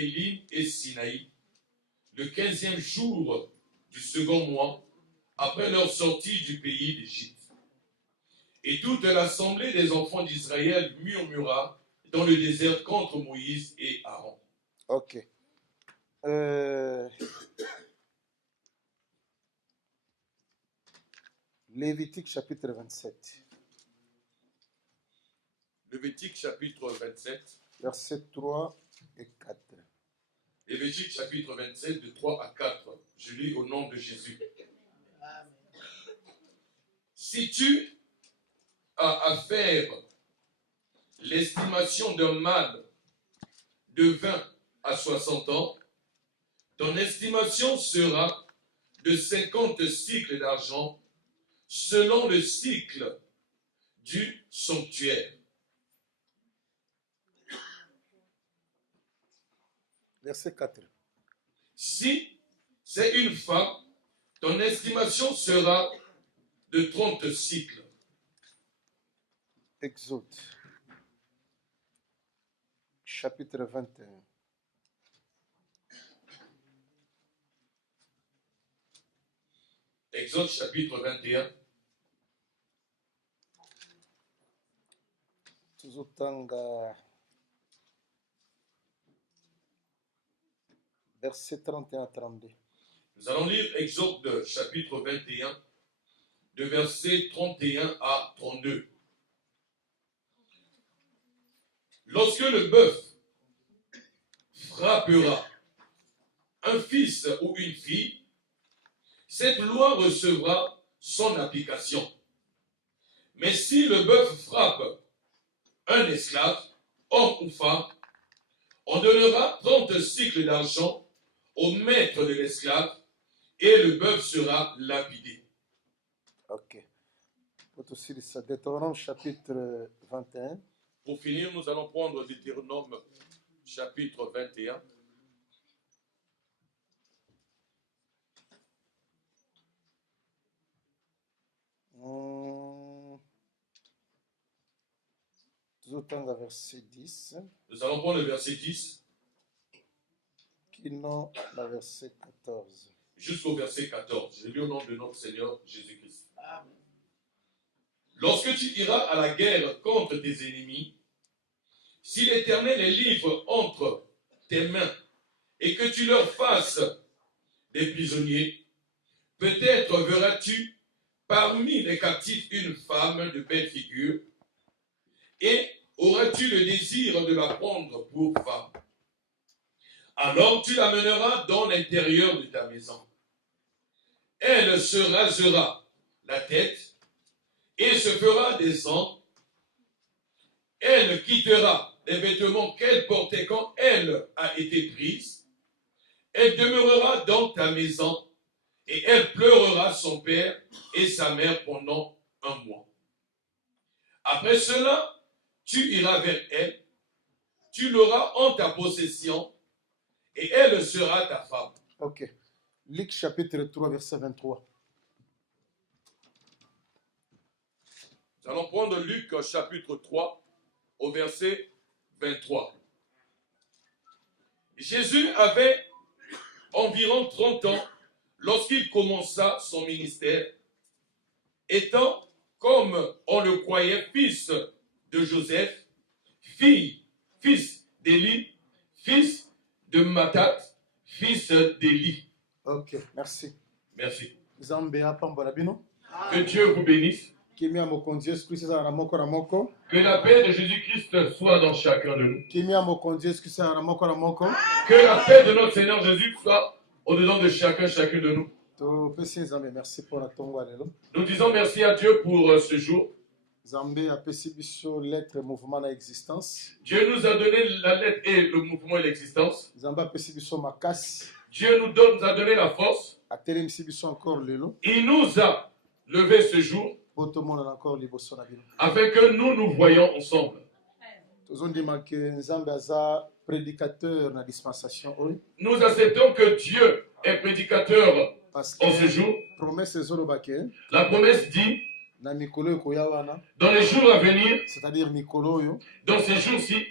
Élim et Sinaï, le 15e jour du second mois, après leur sortie du pays d'Égypte. Et toute l'assemblée des enfants d'Israël murmura dans le désert contre Moïse et Aaron. Ok. Lévitique chapitre 27. Lévitique chapitre 27. Versets 3 et 4. Lévitique chapitre 27 de 3 à 4. Je lis au nom de Jésus. Si tu as à faire l'estimation d'un mâle de 20 à 60 ans, ton estimation sera de 50 cycles d'argent selon le cycle du sanctuaire. Verset 4. Si c'est une femme, ton estimation sera de 30 cycles. Exode chapitre 21. Exode chapitre 21. Tuzotanga verset 31 à 32. Nous allons lire Exode chapitre 21, de versets 31 à 32. Lorsque le bœuf frappera un fils ou une fille, cette loi recevra son application. Mais si le bœuf frappe un esclave, homme ou femme, on donnera 30 cycles d'argent au maître de l'esclave et le bœuf sera lapidé. Ok. Deutéronome chapitre 21. Pour finir, nous allons prendre Deutéronome chapitre 21. Tuzotanga verset 10. Nous allons prendre le verset 10 Kino la verset 14. jusqu'au verset 14. Je lis au nom de notre Seigneur Jésus-Christ. Lorsque tu iras à la guerre contre tes ennemis, si l'Éternel les livre entre tes mains et que tu leur fasses des prisonniers, peut-être verras-tu parmi les captifs une femme de belle figure et auras-tu le désir de la prendre pour femme. Alors tu l'amèneras dans l'intérieur de ta maison. Elle se rasera la tête et se fera des ongles. Elle quittera les vêtements qu'elle portait quand elle a été prise. Elle demeurera dans ta maison et elle pleurera son père et sa mère pendant un mois. Après cela, tu iras vers elle, tu l'auras en ta possession et elle sera ta femme. Ok. Luc chapitre 3, verset 23. Nous allons prendre Luc chapitre 3 au verset 23. Jésus avait environ 30 ans lorsqu'il commença son ministère, étant, comme on le croyait, fils de Joseph, fils d'Élie, fils de Matat, fils d'Élie. Ok, merci. Merci. Zambia Pambolabino. Que Dieu vous bénisse. Que la paix de Jésus-Christ soit dans chacun de nous. Que la paix de notre Seigneur Jésus soit au-dedans de chacun de nous. Merci pour la tombe. Nous disons merci à Dieu pour ce jour. Dieu nous a donné la lettre et le mouvement et l'existence. Dieu nous a donné la force. Il nous a levé ce jour afin que nous voyons ensemble. Nous acceptons que Dieu est prédicateur en ce jour. La promesse dit dans les jours à venir, c'est-à-dire dans ces jours-ci,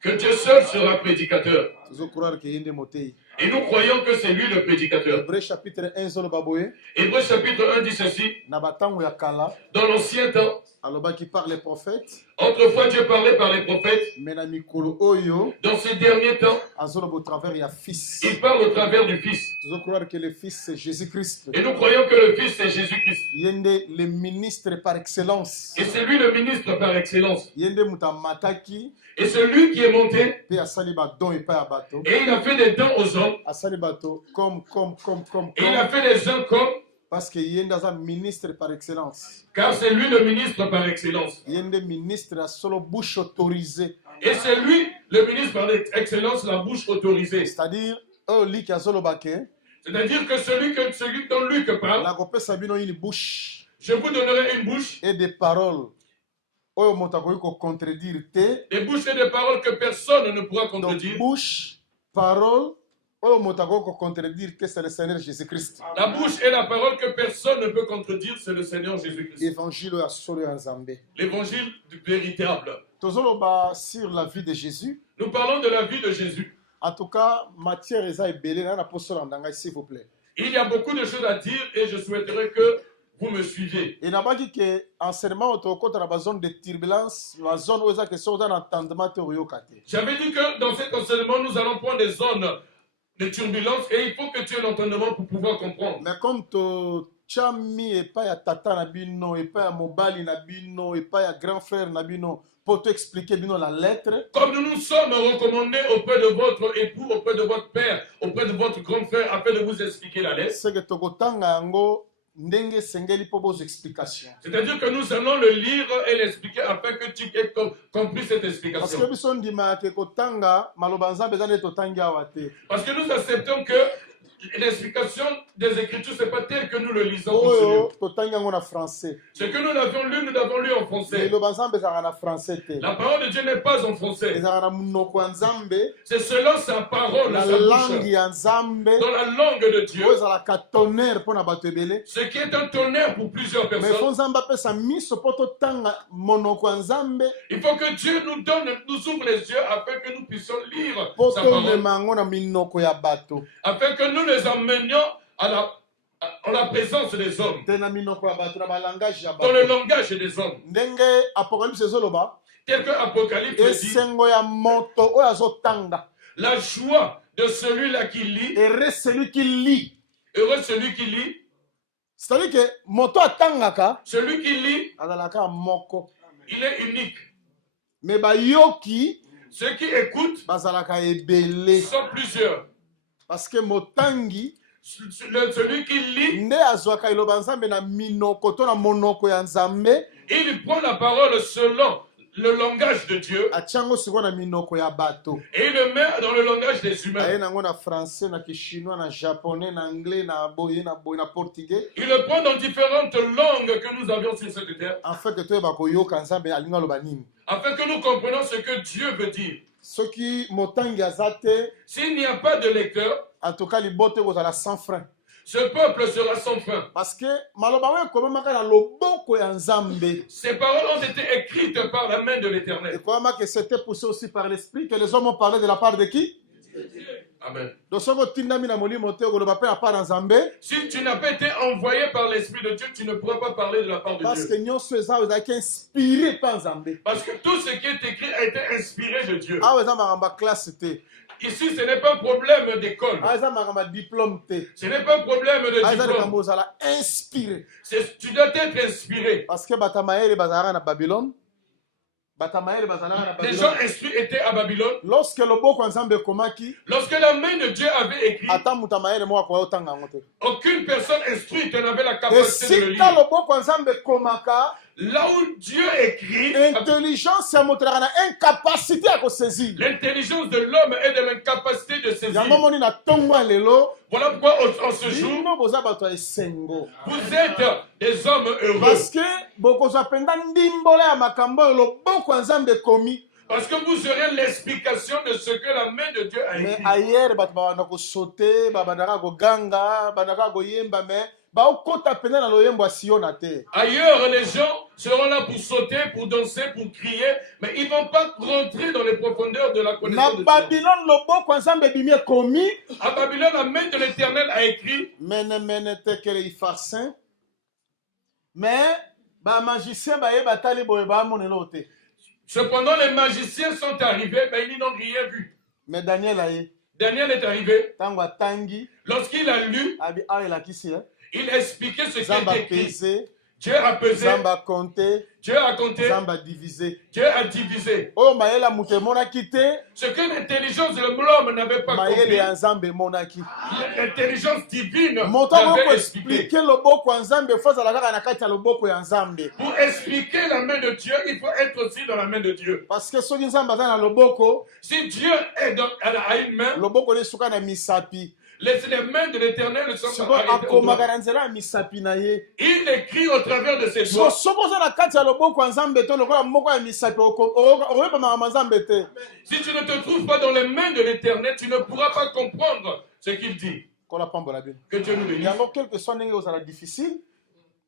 que Dieu seul sera prédicateur. tozokroire ke ye nde motei. Et nous croyons que c'est lui le prédicateur. Hébreu chapitre 1 ezoloba boye Hébreu chapitre 1 dit ceci. na batango ya kala Dans l'ancien temps, alobaki par les prophètes, autrefois Dieu parlait par les prophètes. me na mikolo oyo Dans ces derniers temps, azoloba au travers ya fils. il parle au travers du Fils. Tozokroire que le fils c'est Jésus-Christ. Et nous croyons que le Fils c'est Jésus-Christ. Ye nde le ministre par excellence. Et c'est lui le ministre par excellence. Ye nde moto amataki Et c'est lui qui est monté mpe asali badon epai ya bato. et il a fait des dons aux hommes. Asali bato comme Et il a fait des gens comme, parce que ye nde aza ministre par excellence. car c'est lui le ministre par excellence. Ye nde ministre ya solo bouche autorisée. Et c'est lui le ministre par excellence, la bouche autorisée. C'est-à-dire oyo liki azoloba ke C'est-à-dire que celui dont Luc parle, nakopesa bino une bouche je vous donnerai une bouche, et des paroles oyo moto akoki kocontredire te. des bouches et des paroles que personne ne pourra Donc contredire. bouche, parole oyo moto akoki kocontredire que c'est le Seigneur Jésus-Christ. La bouche et la parole que personne ne peut contredire, c'est le Seigneur Jésus-Christ. Évangile oyo ya solo ya Nzambe. L'évangile du véritable. Tozoloba sur la vie de Jésus. Nous parlons de la vie de Jésus. En tout cas, matière eza ebele na poso ndanga s'il vous plaît. Il y a beaucoup de choses à dire et je souhaiterais que vous me suiviez. Et nabaki ke enseignement autokota na ba zone de turbulence, la zone où eza que so dans entendement te oyoka te. J'avais dit que dans cet enseignement, nous allons prendre des zones de turbulence et il faut que tu aies l'entendement pour pouvoir comprendre. Mais comme to chami epai ya tata na bino, epai ya mobali na bino, epai ya grand frère na bino, pour te expliquer bino la lettre. Comme nous nous sommes recommandés auprès de votre époux, auprès de votre père, auprès de votre grand frère, afin de vous expliquer la lettre. C'est que tokotanga yango ndenge sengeli po bos explication. C'est-à-dire que nous allons le lire et l'expliquer afin que tu aies compris cette Parce que explication. biso ndima ke kotanga maloba nzambe eza nde totangi awa te. Parce que nous acceptons que l'explication des Écritures, ce n'est pas tel que nous le lisons au Oyo Seigneur. totangi yango na français. Ce que nous l'avons lu, nous l'avons lu en français. Liloba nzambe ezalaka na français te. La parole de Dieu n'est pas en français. Ezalaka na monoko ya nzambe, C'est selon sa parole, na sa langue bouche, ya nzambe, dans la langue de Dieu. oyo ezalaka tonnerre mpo na bato ebele. Ce qui est un tonnerre pour plusieurs Mais fo personnes. nzambe apesa miso mpo totanga monoko ya nzambe Il faut que Dieu nous donne, nous ouvre les yeux afin que nous puissions lire mpo sa parole. tomema yango na minoko ya bato. Afin que nous les emmenions en la présence des hommes. Te na minoko ya bato, na balangage ya Dans le bato. langage des hommes. Ndenge apocalypse ezoloba, Tel que Apocalypse dit, esengo ya moto oyo azotanga. la joie de celui-là qui lit, Heureux celui qui lit. heureux celui qui lit, C'est-à-dire que moto atangaka celui qui lit, azalaka moko. il est unique. Mais bayoki Ceux qui écoutent bazalaka ebele. sont plusieurs. Parce que motangi Celui qui lit, nde azwaka iloba nzambe na minoko to na monoko ya nzambe, il prend la parole selon le langage de Dieu atiango siko na minoko ya bato. et il le met dans le langage des Aye humains. nango na français, na kishinois, na japonais, na anglais, na boye, na portugais. Il le prend dans différentes langues que nous avions sur cette terre En fait, toyeba koyoka nzambe alingi aloba nini. afin que nous comprenions ce que Dieu veut dire. Soki motangi aza te, S'il n'y a pas de lecteur, en tout cas libote kozala sans frein. ce peuple sera sans fin. Parce que maloba oyo ekomamaka na loboko ya nzambe. Ces paroles ont été écrites par la main de l'Éternel. Ekomama que c'était poussé aussi par l'esprit, que les hommes ont parlé de la part de qui? Amen. Donc soko tindami na molimo te okoloba pe na part ya nzambe. Si tu n'as pas été envoyé par l'Esprit de Dieu, tu ne pourras pas parler de la part de Parce que Dieu. nyonso eza oyo ezalaki inspiré par nzambe. Parce que tout ce qui est écrit a été inspiré de Dieu. Awa eza makambo ya classe te. Ici, ce n'est pas un problème d'école. Awa eza makambo ya diplôme te. Ce n'est pas un problème de Awa eza diplôme. likambo ozala inspiré. Tu dois être inspiré. Parce que bato ya mayele bazalaka na Babylone. Bato ya mayele bazalaka na Les gens Babylone. instruits étaient à Babylone. Lorsque loboko ya nzambe ekomaki, Lorsque la main de Dieu avait écrit, ata moto ya mayele moko akoya otanga yango te. aucune personne instruite n'avait la capacité de le Esika lire. loboko ya nzambe ekomaka, Là où Dieu écrit, intelligence ya moto elaka na incapacité ya kosaisir. l'intelligence de l'homme est de l'incapacité de saisir. Yango moni na ntongo ya lelo, Voilà pourquoi en ce jour, bino boza bato ya esengo. vous êtes des hommes heureux. Parce que bokozwa mpenza ndimbola ya makambo oyo loboko ya nzambe ekomi. Parce que vous aurez l'explication de ce que la main de Dieu a Mais écrit. ailleurs bato babanda kosote, babandaka koganga, babandaka koyemba, mais baokota pena na loyembo ya Siona te. Ailleurs, les gens seront là pour sauter, pour danser, pour crier, mais ils ne vont pas rentrer dans les profondeurs de la Na connaissance de Dieu. Babylone loboko ya Nzambe bimi ekomi. À Babylone, la main de l'Éternel a écrit. Mene tekele ifarsin. Mais ba magicien ba ye batali boye ba monelo te. Cependant, les magiciens sont arrivés, mais ils n'ont rien vu. Mais Daniel aye. Daniel est arrivé. Tango tangi. Lorsqu'il a lu, Abi aye la kisi hein. il expliquait ce qui Zamba est écrit. pesé. Dieu a pesé, Zamba compté. Dieu a compté, Zamba divisé. Dieu a divisé. Oh mayela mute monaki te. Ce que l'intelligence de l'homme n'avait pas Mayele compris, ya Nzambe monaki. l'intelligence divine Moto l'avait moko expliqué. expliquer loboko ya Nzambe faut zala kaka na kati ya loboko ya Nzambe. Pour expliquer la main de Dieu, il faut être aussi dans la main de Dieu. Parce que soki Nzambe aza na loboko, Si Dieu est à une main, loboko ne suka na misapi. les mains de l'Éternel sont Siko arrêtées au akomaka doigt. na nzela ya misapi na ye. Il écrit au travers de ses So doigts. soko oza na kati ya loboko ya Nzambe te lokola moko ya misapi okoyebamaka ma Nzambe te. Si tu ne te trouves pas dans les mains de l'Éternel, tu ne pourras pas comprendre ce qu'il dit. Kola pambola bino. Que Dieu nous bénisse. Yango quel que soit ndenge ozala difficile,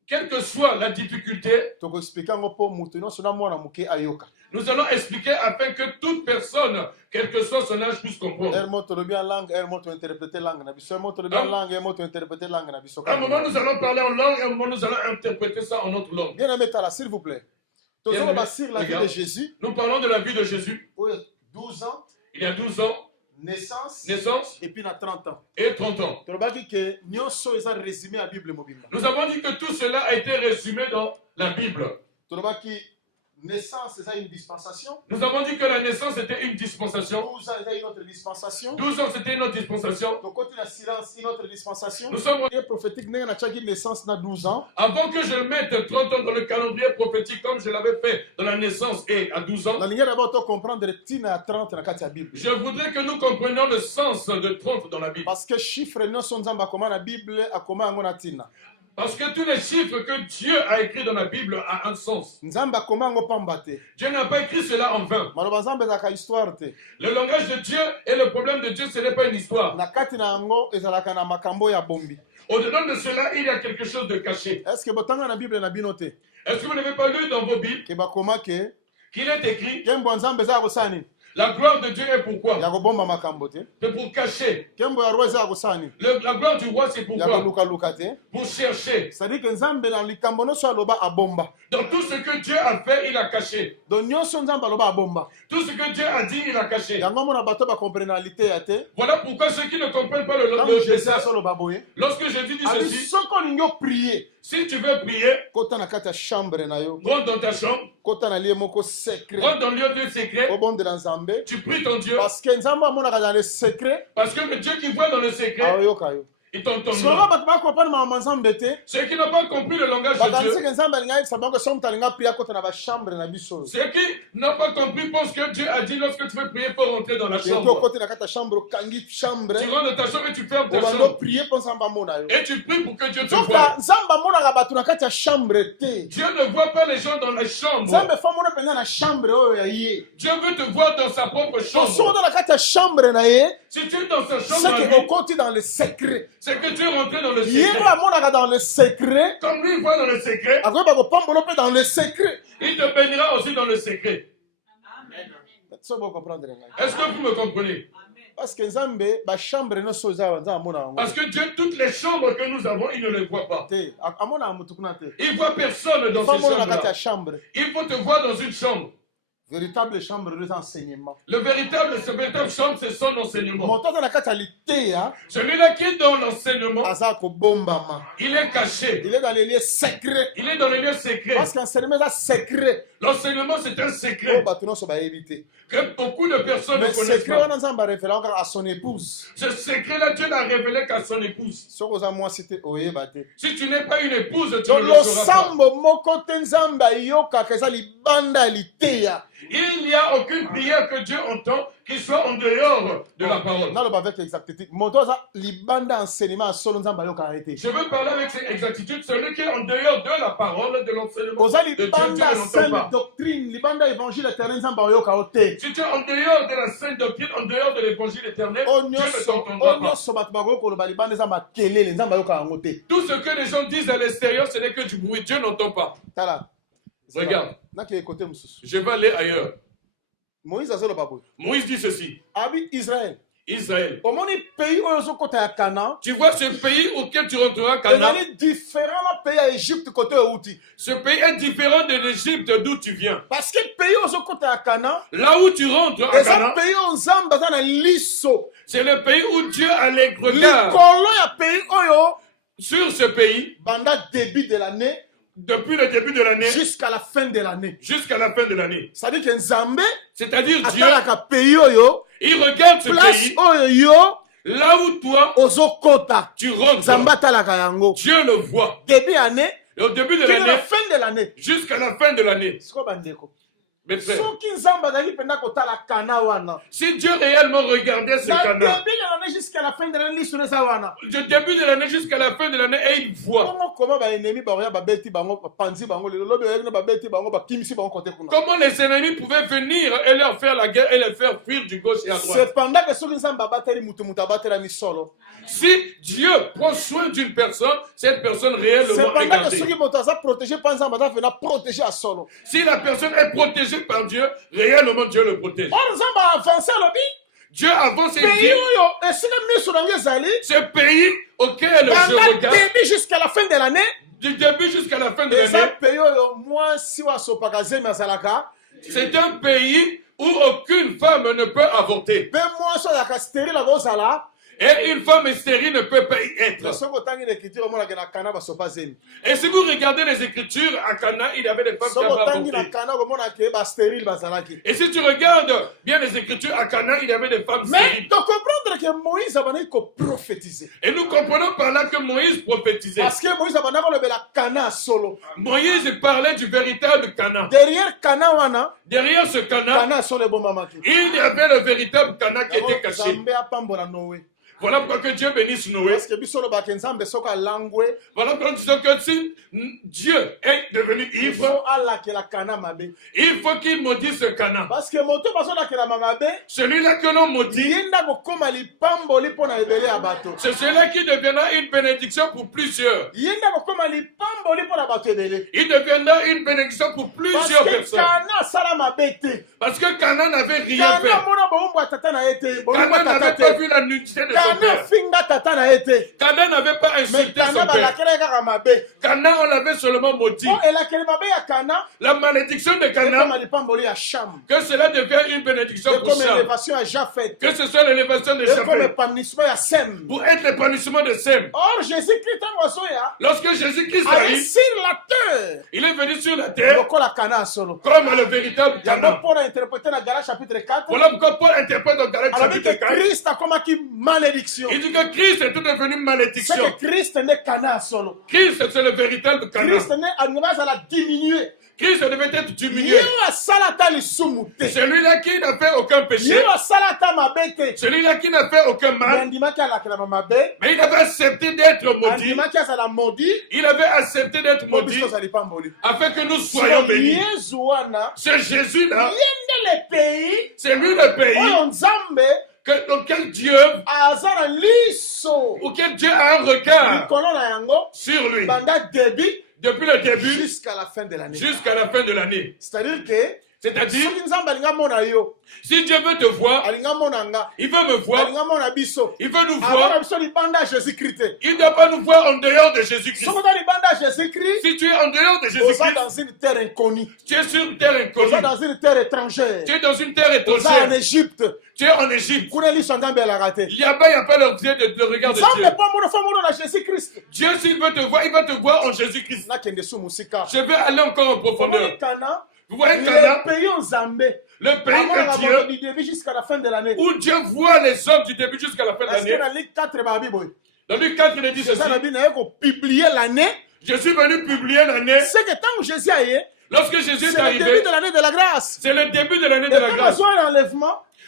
Quelle que soit la difficulté, tokoexplike yango mpo moto nyonso na mwana moke ayoka. nous allons expliquer afin que toute personne, quel que soit son âge, puisse comprendre. Er moto lobi en langue, er moto interpréter langue na biso. Er moto lobi en langue, er moto interpréter langue na biso. À un moment, nous allons parler en langue, et à un moment, nous allons interpréter ça en autre langue. Bien aimé Tala, s'il vous plaît. Toujours sur la vie de Jésus. Nous parlons de la vie de Jésus. 12 ans, Il y a 12 ans, naissance, naissance, et puis na 30 ans. et 30 ans. Tolobaki ke nyonso eza résumé à Bible mobimba. Nous avons dit que tout cela a été résumé dans la Bible. Tolobaki naissance eza une dispensation. Nous avons dit que la naissance était une dispensation. 12 ans eza une autre dispensation. 12 ans, c'était une autre dispensation. Tokoti na silence une autre dispensation. Nous sommes, Et prophétique ndenge na tchaki naissance na 12 ans. avant que je mette 30 ans dans le calendrier prophétique comme je l'avais fait dans la naissance et à 12 ans, Na lingi d'abord to comprendre tina à 30 na kati ya Bible. je voudrais que nous comprenions le sens de 30 dans la Bible. Parce que chiffre nyonso nzamba akoma na Bible akoma yango na tina. Parce que tous les chiffres que Dieu a écrits dans la Bible ont un sens. Nzamba akoma yango pamba te. Dieu n'a pas écrit cela en vain. Maloba nzambe ezalaka histoire te. Le langage de Dieu et le problème de Dieu, ce n'est pas une histoire. Na kati na yango ezalaka na makambo ya bombi. Au-dedans de cela, il y a quelque chose de caché. Est-ce que botanga na Bible na bino te? Est-ce que vous n'avez pas lu dans vos Bibles Ke bakoma ke qu'il est écrit kembo ya nzambe eza ya kosala nini? la gloire de Dieu est pourquoi? Ya kobomba makambo te. C'est pour cacher. Kembo ya roi eza ya kosala nini? La gloire du roi, c'est Ya pourquoi? kolukaluka te. Pour chercher. C'est-à-dire que nzambe na likambo nyonso aloba abomba. Dans tout ce que Dieu a fait, il a caché. Donc nyonso nzambe aloba abomba. Tout ce que Dieu a dit, il a caché. Yango mona bato bakomprenalité ya te. Voilà pourquoi ceux qui ne comprennent pas le Ntango langage de Jésus ça, asoloba boye. lorsque Jésus dit Abi ceci, soko olingi oprier. si tu veux prier, Kota na kati ya chambre na yo. rentre dans ta chambre, Kota na lie moko secret. rentre dans le lieu de secret, Obondela nzambe. tu pries ton Dieu, Parce que nzambe amonaka dans le secret. parce que le Dieu qui voit dans le secret, Aoyoka yo. il t'entend. Sikoyo bato bakompane mama nzambe te. Ceux qui n'ont pas compris le langage de Bakanisi Dieu, ke nzambe alingi ayebisa bango soki moto alingi apria kota na bachambre na biso. ceux qui n'ont pas compris pensent que Dieu a dit lorsque tu veux prier, il faut rentrer dans la Yeki chambre. okoti na kati ya chambre okangi chambre. Tu rentres dans ta chambre et tu fermes ta Obando chambre. prier mpo nzambe amona yo. Et tu pries pour que Dieu te Soka voie. nzambe amonaka bato na kati ya chambre te. Dieu ne voit pas les gens dans la chambre. Nzambe fa mona mpenza na chambre oyo ya ye. Dieu veut te voir dans sa propre So soki chambre. oza na kati ya chambre na ye, Si tu es dans sa c'est chambre, à que lui, okoti dans le secret. c'est que tu es rentré dans le Ye secret. oyo amonaka dans le secret, Comme lui il voit dans le secret, akoyeba kopambola mpe dans le secret. il te bénira aussi dans le secret. So bocomprendre ngai. Est-ce que vous me comprenez? Parce que nzambe bachambre nyonso eza nzambe amona yango Parce que Dieu, toutes les chambres que nous avons, il ne les voit pas. te. Amonaka motu kuna te. Il ne voit personne dans Fa ces mona na kati chambres-là. ya chambre. Il faut te voir dans une chambre. Véritable chambre de enseignement. Ce véritable chambre, c'est son enseignement. Moto aza na kati ya liteya Celui-là qui est dans l'enseignement, aza kobombama. il est caché. Il est dans les lieux secrets. Il est dans les lieux secrets. Parce qu'enseignement eza secret. L'enseignement, c'est un Oyo secret bato nyonso bayebi te. que beaucoup de personnes ne Mais connaissent secret pas. wana nzambe arevela encore à son épouse. Ce secret-là, Dieu l'a révélé qu'à son épouse. Soki oza mwasi te oyeba te. Si tu n'es pas une épouse, tu Donc ne le sauras pas. losambo moko te nzambe ayokaka eza libanda ya liteya. Il n'y a aucune prière que Dieu entend qui soit en dehors de la parole. naloba avec exactitude moto aza libanda ya enseignement ya solo nzambe ayokaka ye te. Je veux parler avec exactitude. Celui qui est en dehors de la parole, de l'enseignement Oza de Dieu, Dieu libanda ne l'entend pas. doctrine, libanda évangile éternel nzamba oyoka ote. Si tu es en dehors de la sainte doctrine, en dehors de l'évangile éternel, Dieu ne t'entendra pas. Onyoso bato bakoloba libanda nzamba kelele nzamba oyoka yango te. Tout ce que les gens disent à l'extérieur, ce n'est que du bruit. Dieu n'entend pas. Tala. Regarde. Naki côté mususu. Je vais aller ailleurs. Moïse azoloba boy. Moïse dit ceci. Abi Israël. Israël. Au monde pays oyo kota ya Canaan. Tu vois ce pays auquel tu rentreras, Canaan. C'est différent du pays à Égypte côté outi. Ce pays est différent de l'Égypte d'où tu viens. Parce que pays oyo kota ya Canaan. Là où tu rentres à Canaan. pays on zamba na liso. C'est le pays où Dieu a les regards. Likolo ya pays oyo. Sur ce pays. Banda début de l'année. Depuis le début de l'année. Jusqu'à la fin de l'année. Jusqu'à la fin de l'année. C'est-à-dire que Nzambe. C'est-à-dire Dieu. Pays oyo. Il regarde ce pays. Oyo. Là où toi. Ozokota. Tu rentres. Zamba talaka yango. Dieu le voit. Début année. Au début de l'année. La fin de l'année. Jusqu'à la fin de l'année. Mes frères. Si Dieu réellement regardait ce Canaan, du début de l'année jusqu'à la fin de l'année, et il voit. Comment les ennemis pouvaient venir et leur faire la guerre et les faire fuir du gauche et à droite. Si Dieu prend soin d'une personne, cette personne réellement est gardée. Si la personne est protégée par Dieu, réellement Dieu le protège. Dieu avance et dit, ce pays auquel je regarde, jusqu'à la fin de l'année, du début jusqu'à la fin de l'année, c'est un pays où aucune femme ne peut avorter. Et une femme stérile ne peut pas y être. Et si vous regardez les Écritures, à Cana, il y avait des femmes qui avaient avorté. Et si tu regardes bien les Écritures, à Cana, il y avait des femmes stériles. Et nous comprenons par là que Moïse prophétisait. Parce que Moïse parlait du véritable Cana. Derrière ce Cana, il y avait le véritable Cana qui était caché. Voilà pourquoi que Dieu bénisse Noé. Voilà pourquoi nous disons que si Dieu est devenu ivre, il faut qu'il maudisse ce Canaan. Celui-là que l'on maudit, c'est celui-là qui deviendra une bénédiction pour plusieurs. Il deviendra une bénédiction pour plusieurs personnes. Parce que Canaan n'avait rien fait. Canaan n'avait pas vu la nudité de son père. Canaan n'avait pas insulté son père. Canaan, on l'avait seulement maudit. La malédiction de Canaan, que cela devienne une bénédiction pour Cham. Que ce soit l'élévation de Japheth. Pour être le punissement de Sem. Or, Jésus-Christ, lorsque Jésus-Christ arrive, il est venu sur la terre comme le véritable Canaan. Voilà pourquoi Paul interprète dans Galates chapitre 4. Il dit que Christ est tout devenu malédiction. Christ, c'est le véritable Canaan. Christ devait être diminué. Celui-là qui n'a fait aucun péché. Celui-là qui n'a fait aucun mal. Mais il avait accepté d'être maudit. Il avait accepté d'être maudit. Afin que nous soyons bénis. C'est Jésus-là. C'est lui le pays. Auquel Dieu a un regard sur lui. Depuis le début jusqu'à la fin de l'année. C'est-à-dire que si Dieu veut te voir, il veut me voir, il veut nous voir. Il ne doit pas nous voir en dehors de Jésus-Christ. Si tu es en dehors de Jésus-Christ, dans une terre inconnue. Tu es sur une terre inconnue. Dans une terre étrangère. Tu es dans une terre étrangère. En Égypte. Tu es en Égypte. Il n'y a pas leur Dieu de regard de Dieu. Dieu, s'il veut te voir, il va te voir en Jésus-Christ. Je vais aller encore en profondeur. Vous voyez Canaan, le pays de Dieu, du début jusqu'à la fin de l'année. Où Dieu voit les hommes du début jusqu'à la fin de l'année. Dans Luc 4, il est dit ceci. Je suis venu publier l'année. C'est que tant que Jésus est lorsque Jésus est arrivé, c'est le début de l'année de la grâce. C'est le début de l'année de la grâce.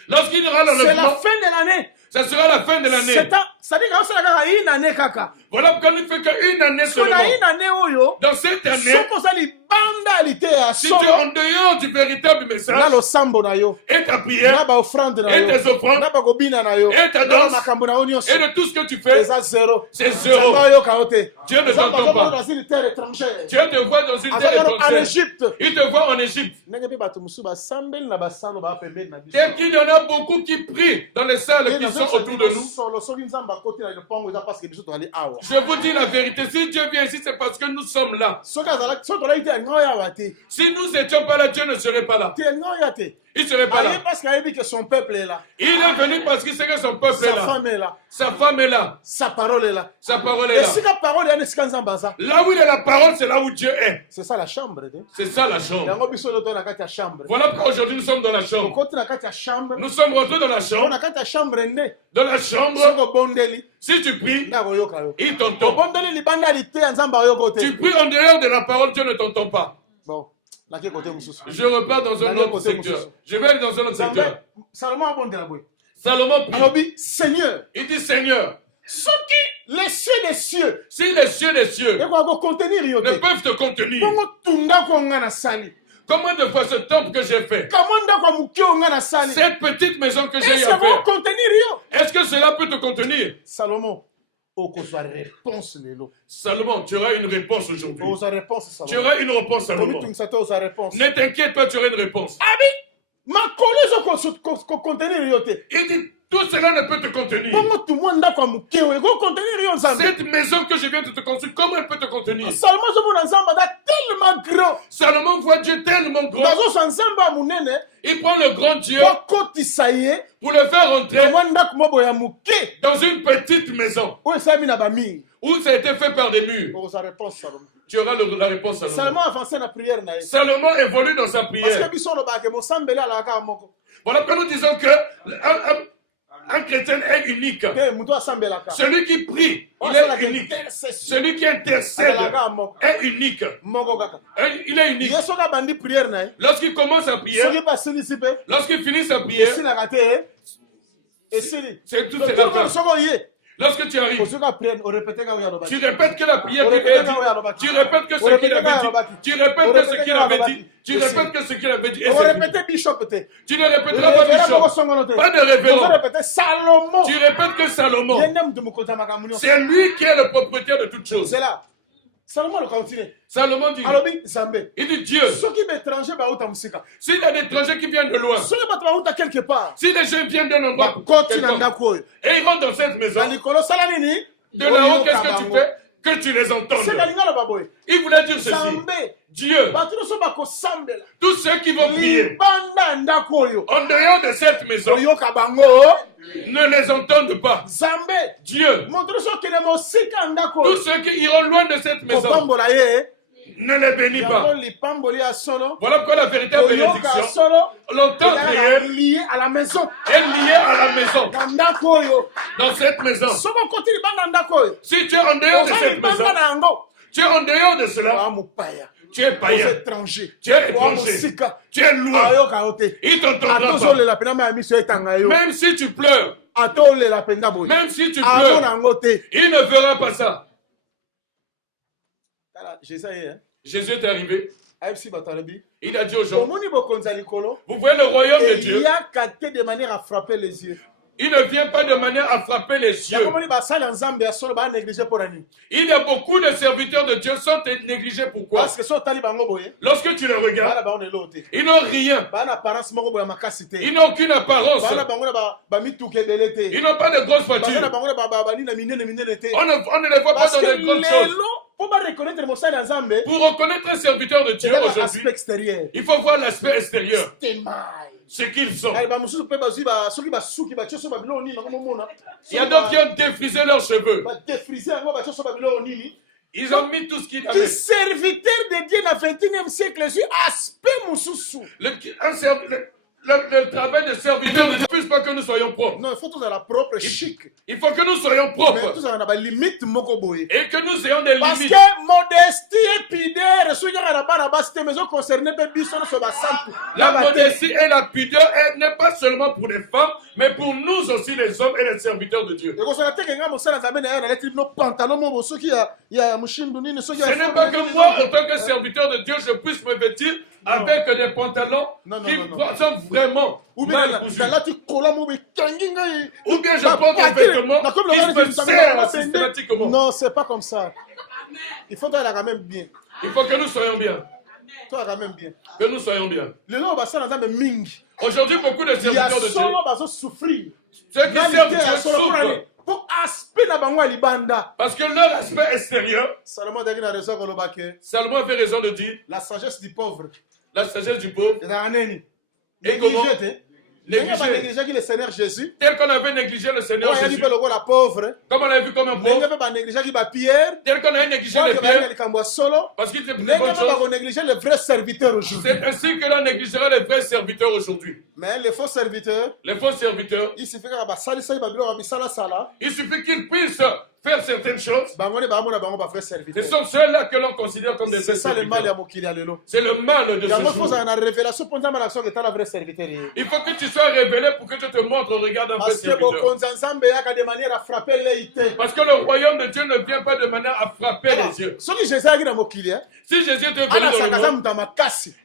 Lorsqu'il aura l'enlèvement, c'est la fin de l'année. Ça sera la fin de l'année. C'est-à-dire que ça a une année kaka. Voilà pourquoi nous ne faisons qu'une année Parce qu'on seulement. a une année oyo. Dans cette année, Si on a les bandalités à si tu es en dehors du véritable message, na lo sambo na yo. et ta Na prière, ba offrande na et yo. tes offrandes, Na ba gobina na yo. et ta Na danse, makambo na yo nyonso. et de tout ce que tu fais, C'est zéro. c'est zéro. Zamba yo kaote. Dieu ne t'entend pas. dans une terre étrangère. Dieu te voit dans une terre En étrangère. Égypte. Il te voit en Égypte. Ndenge pe bato musu ba sambeli na basalo ba pembeni na biso. Tel qu'il y en a beaucoup qui prient dans les salles qui sont autour de nous. Solo soki nzamba kote na lepango eza parce que biso tozali awa. Je vous dis la vérité, si Dieu vient ici, c'est parce que nous sommes là. Soki azalaki soki tozalaki te alinga oyo awa te. Si nous n'étions pas là, Dieu ne serait pas là. Te alinga oyo te. Il ne serait pas Aye là. parce qu'ayebi que son peuple est là. Il est venu parce qu'il sait que son peuple est Sa là. femme est là. Sa femme est là. Sa parole est là. Sa parole est Et là. si la parole est esika nzamba aza. Là où il y a la parole, c'est là où Dieu est. C'est ça la chambre te. C'est ça la chambre. Yango biso loto na kati ya chambre. Voilà pourquoi aujourd'hui nous sommes dans la chambre. Okoti na kati ya chambre. Nous sommes rentrés dans la On chambre. na kati ya chambre nde. Dans la chambre, Soki obondeli. si tu pries, Nda koyoka yo. il t'entend. Obondeli libandali te ya nzamba oyoko te. Tu pries en dehors de la parole, Dieu ne t'entend pas. Bon. Naki kote mususu. Je repars dans un autre secteur. Je vais aller dans un autre secteur. Salomon abondela boye. Salomon prie. Alobi Seigneur. Il dit Seigneur, Soki les cieux des cieux. si les cieux des cieux Eko contenir yo ne te. peuvent te contenir, Bongo tunda ko nga na sali. comment de fois ce temple que j'ai fait, Comment nda kwa mukio nga na sali. cette petite maison que j'ai Est-ce eu à que vous faire, contenir yo? est-ce que cela peut te contenir? Salomon. Okozwa réponse lelo. Salomon, tu auras une réponse aujourd'hui. Okozwa réponse Tu Salomon. auras une réponse, Salomon. Komi tungisa te okozwa réponse. Ne t'inquiète pas, tu auras une réponse. Abi makolo ezo contenir yo te. Il dit, tout cela ne peut te contenir. Bongo tumwa nda kwa mukio eko contenir yo nzambe. Cette maison que je viens de te construire, comment elle peut te contenir? Salomon zomona nzamba da tellement grand. Salomon voit Dieu tellement grand. Bazoswa nzamba munene. Il prend le grand Dieu Bakotisa ye. pour le faire entrer Kamwa ndako mobo ya muke. dans une petite maison Oyo esami na bamir. où ça a été fait par des murs. Okozwa réponse Salomon. Tu auras la réponse, Salomon. Salomon avancé na prière na ye. Salomon évolue dans sa Parce que prière. biso lobaka mosambeli alaka moko. Voilà pourquoi nous disons que un chrétien est unique. Te muto asambelaka. Celui qui prie, il Osalaka est unique. intercession. Celui qui intercède Alaka moko. est unique. Moko kaka. Il est unique. Ye soki abandi prière na ye. Lorsqu'il commence sa prière, Soki basilisi pe. lorsqu'il finit sa prière, Esilaka te. Esili. c'est tout Donc, ce tout le qu'il monde fait. soko ye. Lorsque tu arrives, Ozoka prière, on répète quand on a tu répètes que la prière qu'il répète a quand on a dit, tu répètes que ce qu'il avait dit, tu répètes que ce qu'il avait dit, tu répète que ce qu'il avait dit, et On c'est répète bishop te. tu ne répéteras pas Bishop, pas de On révérend, répète Salomon. tu répètes que Salomon, Yendem de Mukota Makamunyo. c'est lui qui est le propriétaire de toutes choses. C'est là. Salomon le continue. Salomon dit, Alobi Zambé. il dit Dieu, Soki étranger ba uta musika. s'il y a des étrangers qui viennent de loin, Soki ba ba uta quelque part. si les gens viennent d'un endroit Koti na quelconque, ndako. et ils rentrent dans cette maison, Na likolo sala nini? de là-haut, qu'est-ce que tu fais? Que tu les C'est entendes. la lingala baboy. Il voulait dire ceci, Zambé. Dieu, Batu no so ba ko sambela. tous ceux qui vont prier Libanda ndako yo. en dehors de cette maison Oyoka bango. ne les entendent pas. Zambé. Dieu, Montre so kene mosika ndako. tous ceux qui iront loin de cette maison Kopambola ye. ne les bénis Yango pas. lipamboli ya solo. Voilà pourquoi la véritable Oyoka bénédiction, solo. l'entente réelle Lié à la maison. est liée à la maison. Na ndako yo. Dans cette maison, Soko koti libanda ndako yo. si tu es en dehors de Oza cette maison, libanda na yango. tu es en dehors de cela, Wa mupaya. tu es Aux païen, étrangers. tu es Wa étranger, mosika. tu es loin. Ayoka yo te. Il t'entendra pas. Atozolela pena ma miso etanga yo. Même si tu pleures, Atolela penda boy. même si tu Azo pleures, nango te. il ne fera pas ça. Tala, j'essaye hein. Jésus est arrivé. AFC Batalabi. Il a dit aux gens, Omoni bokonza likolo. vous voyez le royaume de Et il Dieu, y a capté de manière à frapper les yeux. il ne vient pas de manière à frapper les yeux. Yakomoni basala nzambe ya solo ba négliger pour ani. Il y a beaucoup de serviteurs de Dieu sont négligés. Pourquoi? Parce que so tali bango boye. Lorsque tu les regardes, Bana ba on elote. ils n'ont rien. Bana apparence moko boya makasi te. Ils n'ont aucune apparence. Bana bango na ba mituke belé te. Ils n'ont pas de grosses Bana voitures. bango na ba ni na minene te. On ne les voit pas Parce dans que de grandes choses. lelo pour ba reconnaître le mosala nzambe. Pour reconnaître un serviteur de C'est Dieu l'aspect aujourd'hui, extérieur. il faut voir l'aspect extérieur. Témaille. Ce qu'ils sont. Ay ba mususu pe bazui ba soki ba suki ba tioso ba bilo ni na komona. Il y a d'autres qui ont défrisé leurs cheveux. Ba défriser ngo ba tioso ba bilo ni. Ils ont mis tout ce qu'ils Qui avaient. serviteur de Dieu dans le 21e siècle, c'est aspect mususu. le travail de serviteur ne puisse pas que nous soyons propres. Non, il faut tous à la propre chic. Il faut que nous soyons Mais propres. tous à la limite moko boye. Et que nous ayons des Parce limites. que modestie et pudeur, ceux qui ont la barre à bas, c'était maison concernée par bison sur la sample. La modestie et la pudeur n'est pas seulement pour les femmes, mais pour nous aussi les hommes et les serviteurs de Dieu. Et quand on a dit que mon salle a amené à la nos pantalons, mon ceux qui il y a Mouchine Douni, ceux qui Ce n'est pas que moi, en tant que serviteur de Dieu, je puisse me vêtir avec des pantalons qui sont vraiment ou bien mal cousus. là tu colles mon bétanginga. Ou bien je porte un vêtement qui me sert systématiquement. Non, c'est pas comme ça. Il faut aller quand même bien. Il faut que nous soyons bien. Toi quand même bien. Que nous soyons bien. Le nom va ça dans un ming. Aujourd'hui, beaucoup de Il y a serviteurs de Dieu, solo va souffrir. ceux qui servent Dieu souffrent pour aspect na bango libanda. parce que leur aspect extérieur, Salomon a raison que le Salomon avait raison de dire, la sagesse du pauvre. la sagesse du pauvre, Et comment négliger le Seigneur Jésus. tel qu'on avait négligé le Seigneur Jésus, la pauvre. comme on l'avait vu comme un pauvre, Pierre. tel qu'on avait négligé les pierres, solo. parce qu'il était pour des bonnes choses. Négliger le vrai serviteur aujourd'hui. C'est ainsi que l'on négligera les vrais serviteurs aujourd'hui. Mais les faux serviteurs, Les faux serviteurs, il suffit qu'ils puissent faire certaines choses. Ce sont ceux-là que l'on considère comme des vrais c'est ça le mal serviteurs. C'est le mal de ce jour. Il faut que tu sois révélé pour que tu te montres au regard d'un vrai serviteur. Parce que le royaume de Dieu ne vient pas de manière à frapper les yeux. Si Jésus était venu dans le monde,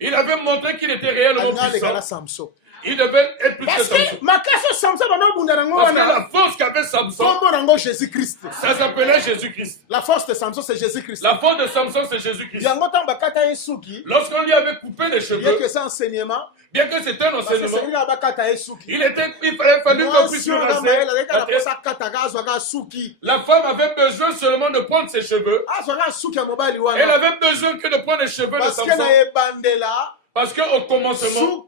il avait montré qu'il était réellement puissant. Il devait être plus que Samson. Parce que la force qu'avait Samson, ça s'appelait Jésus-Christ. La force de Samson, c'est Jésus-Christ. La force de Samson, c'est Jésus-Christ. Lorsqu'on lui avait coupé les cheveux, bien que c'est enseignement, bien que c'était un enseignement, il fallu qu'on puisse le raser. La femme avait besoin seulement de prendre ses cheveux. Elle avait besoin que de prendre les cheveux de Samson. Parce qu'au commencement,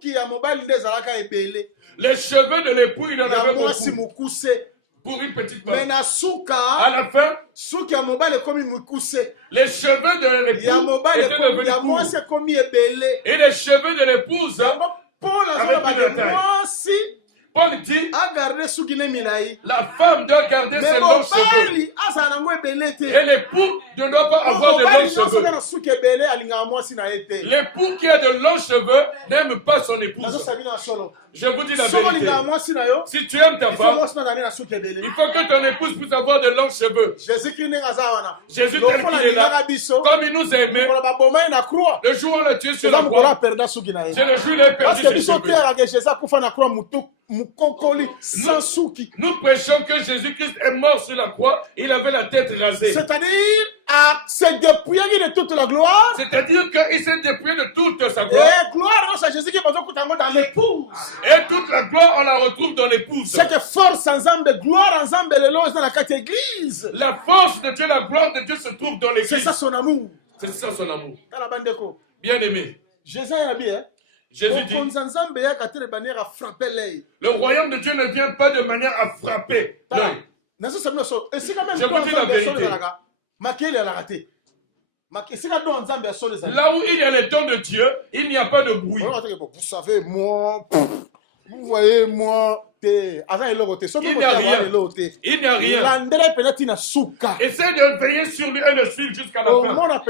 les cheveux de l'époux, il en avait beaucoup. Pour une petite femme. À la fin, les cheveux de l'époux étaient devenus courts. Et les cheveux de l'épouse avaient pris de taille. Paul dit, la femme doit garder ses longs cheveux. Et l'époux ne doit pas avoir de longs cheveux. L'époux qui a de longs cheveux n'aime pas son épouse. Je vous dis la vérité. Si tu aimes ta femme, il faut que ton épouse puisse avoir de longs cheveux. Jésus tel qu'il est là, comme il nous a aimés, le jour où on l'a tué sur la croix, c'est le jour où il a perdu ses cheveux. Nous prêchons que Jésus-Christ est mort sur la croix, il avait la tête rasée. C'est-à-dire, se dépouiller de toute la gloire. C'est-à-dire qu'il s'est dépouillé de toute sa gloire. Et gloire, c'est Jésus qui est dans l'épouse. Et toute la gloire, on la retrouve dans l'épouse. C'est que force ensemble, gloire ensemble, les lois dans la catégorie. La force de Dieu, la gloire de Dieu se trouve dans l'église. C'est ça son amour. C'est ça son amour. Bien aimé. Jésus a bien. Jésus dit, le royaume de Dieu ne vient pas de manière à frapper l'œil. Je vous dis la vérité. Là où il y a les dons de Dieu, il n'y a pas de bruit. Vous savez, moi, vous voyez, moi, il n'y a rien. Il n'y a rien. Essaie de veiller sur lui et de suivre jusqu'à la fin.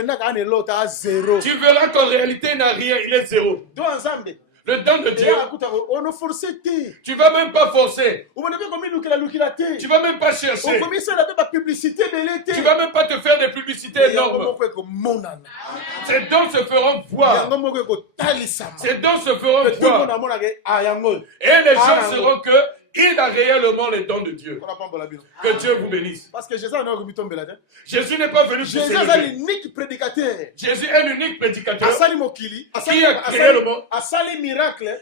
Tu verras qu'en réalité, il n'a rien, il est zéro. Le don de Dieu, tu ne vas même pas forcer. Tu ne vas même pas chercher. Tu ne vas même pas te faire des publicités énormes. Ces dons se feront voir. Ces dons se feront voir. Et les gens sauront que il a réellement les dons de Dieu. Que Dieu vous bénisse. Parce que Jésus n'est pas venu pour Jésus est l'unique prédicateur. Jésus est l'unique prédicateur qui a créé le monde,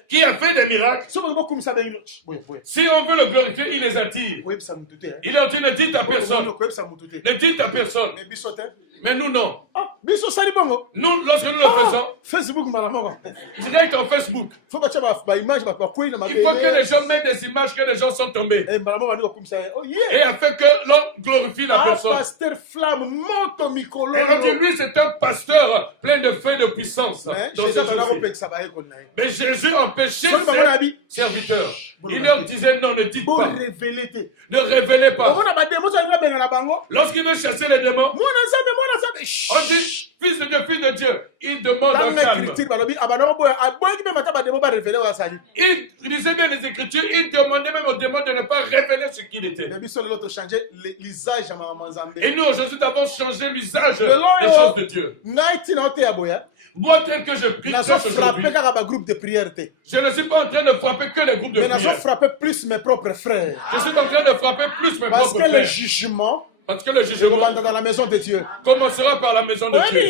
qui a fait des miracles. Si on veut le glorifier, il les attire. Il leur dit, ne dites à personne. Ne dites à personne. Mais nous, non. Ah, biso sali bongo. Nous, lorsque nous le faisons, Facebook malamoko. direct en Facebook, Faut pas ba image ba kwei na il faut que les gens mettent des images que les gens sont tombés. Eh malamoko ni comme ça. Oh yeah. Et afin que l'on glorifie la personne. Pasteur Flamme moto mikolo. Et on dit, lui, c'est un pasteur plein de feu et de puissance. Mais Jésus empêchait Jésus ses serviteurs. Il leur disait, non, ne dites pas. Ne révélez pas. Lorsqu'il veut chasser les démons, on dit, fils de Dieu, il demande un calme. Il disait bien les Écritures, il demandait même aux démons de ne pas révéler ce qu'il était. Et nous, aujourd'hui, nous avons changé l'usage des choses de Dieu. Moi, tel que je prie aujourd'hui, je ne suis pas en train de frapper que les groupes de prière. Je suis en train de frapper plus mes propres frères. Parce que le jugement dans la maison de Dieu commencera par la maison de Dieu.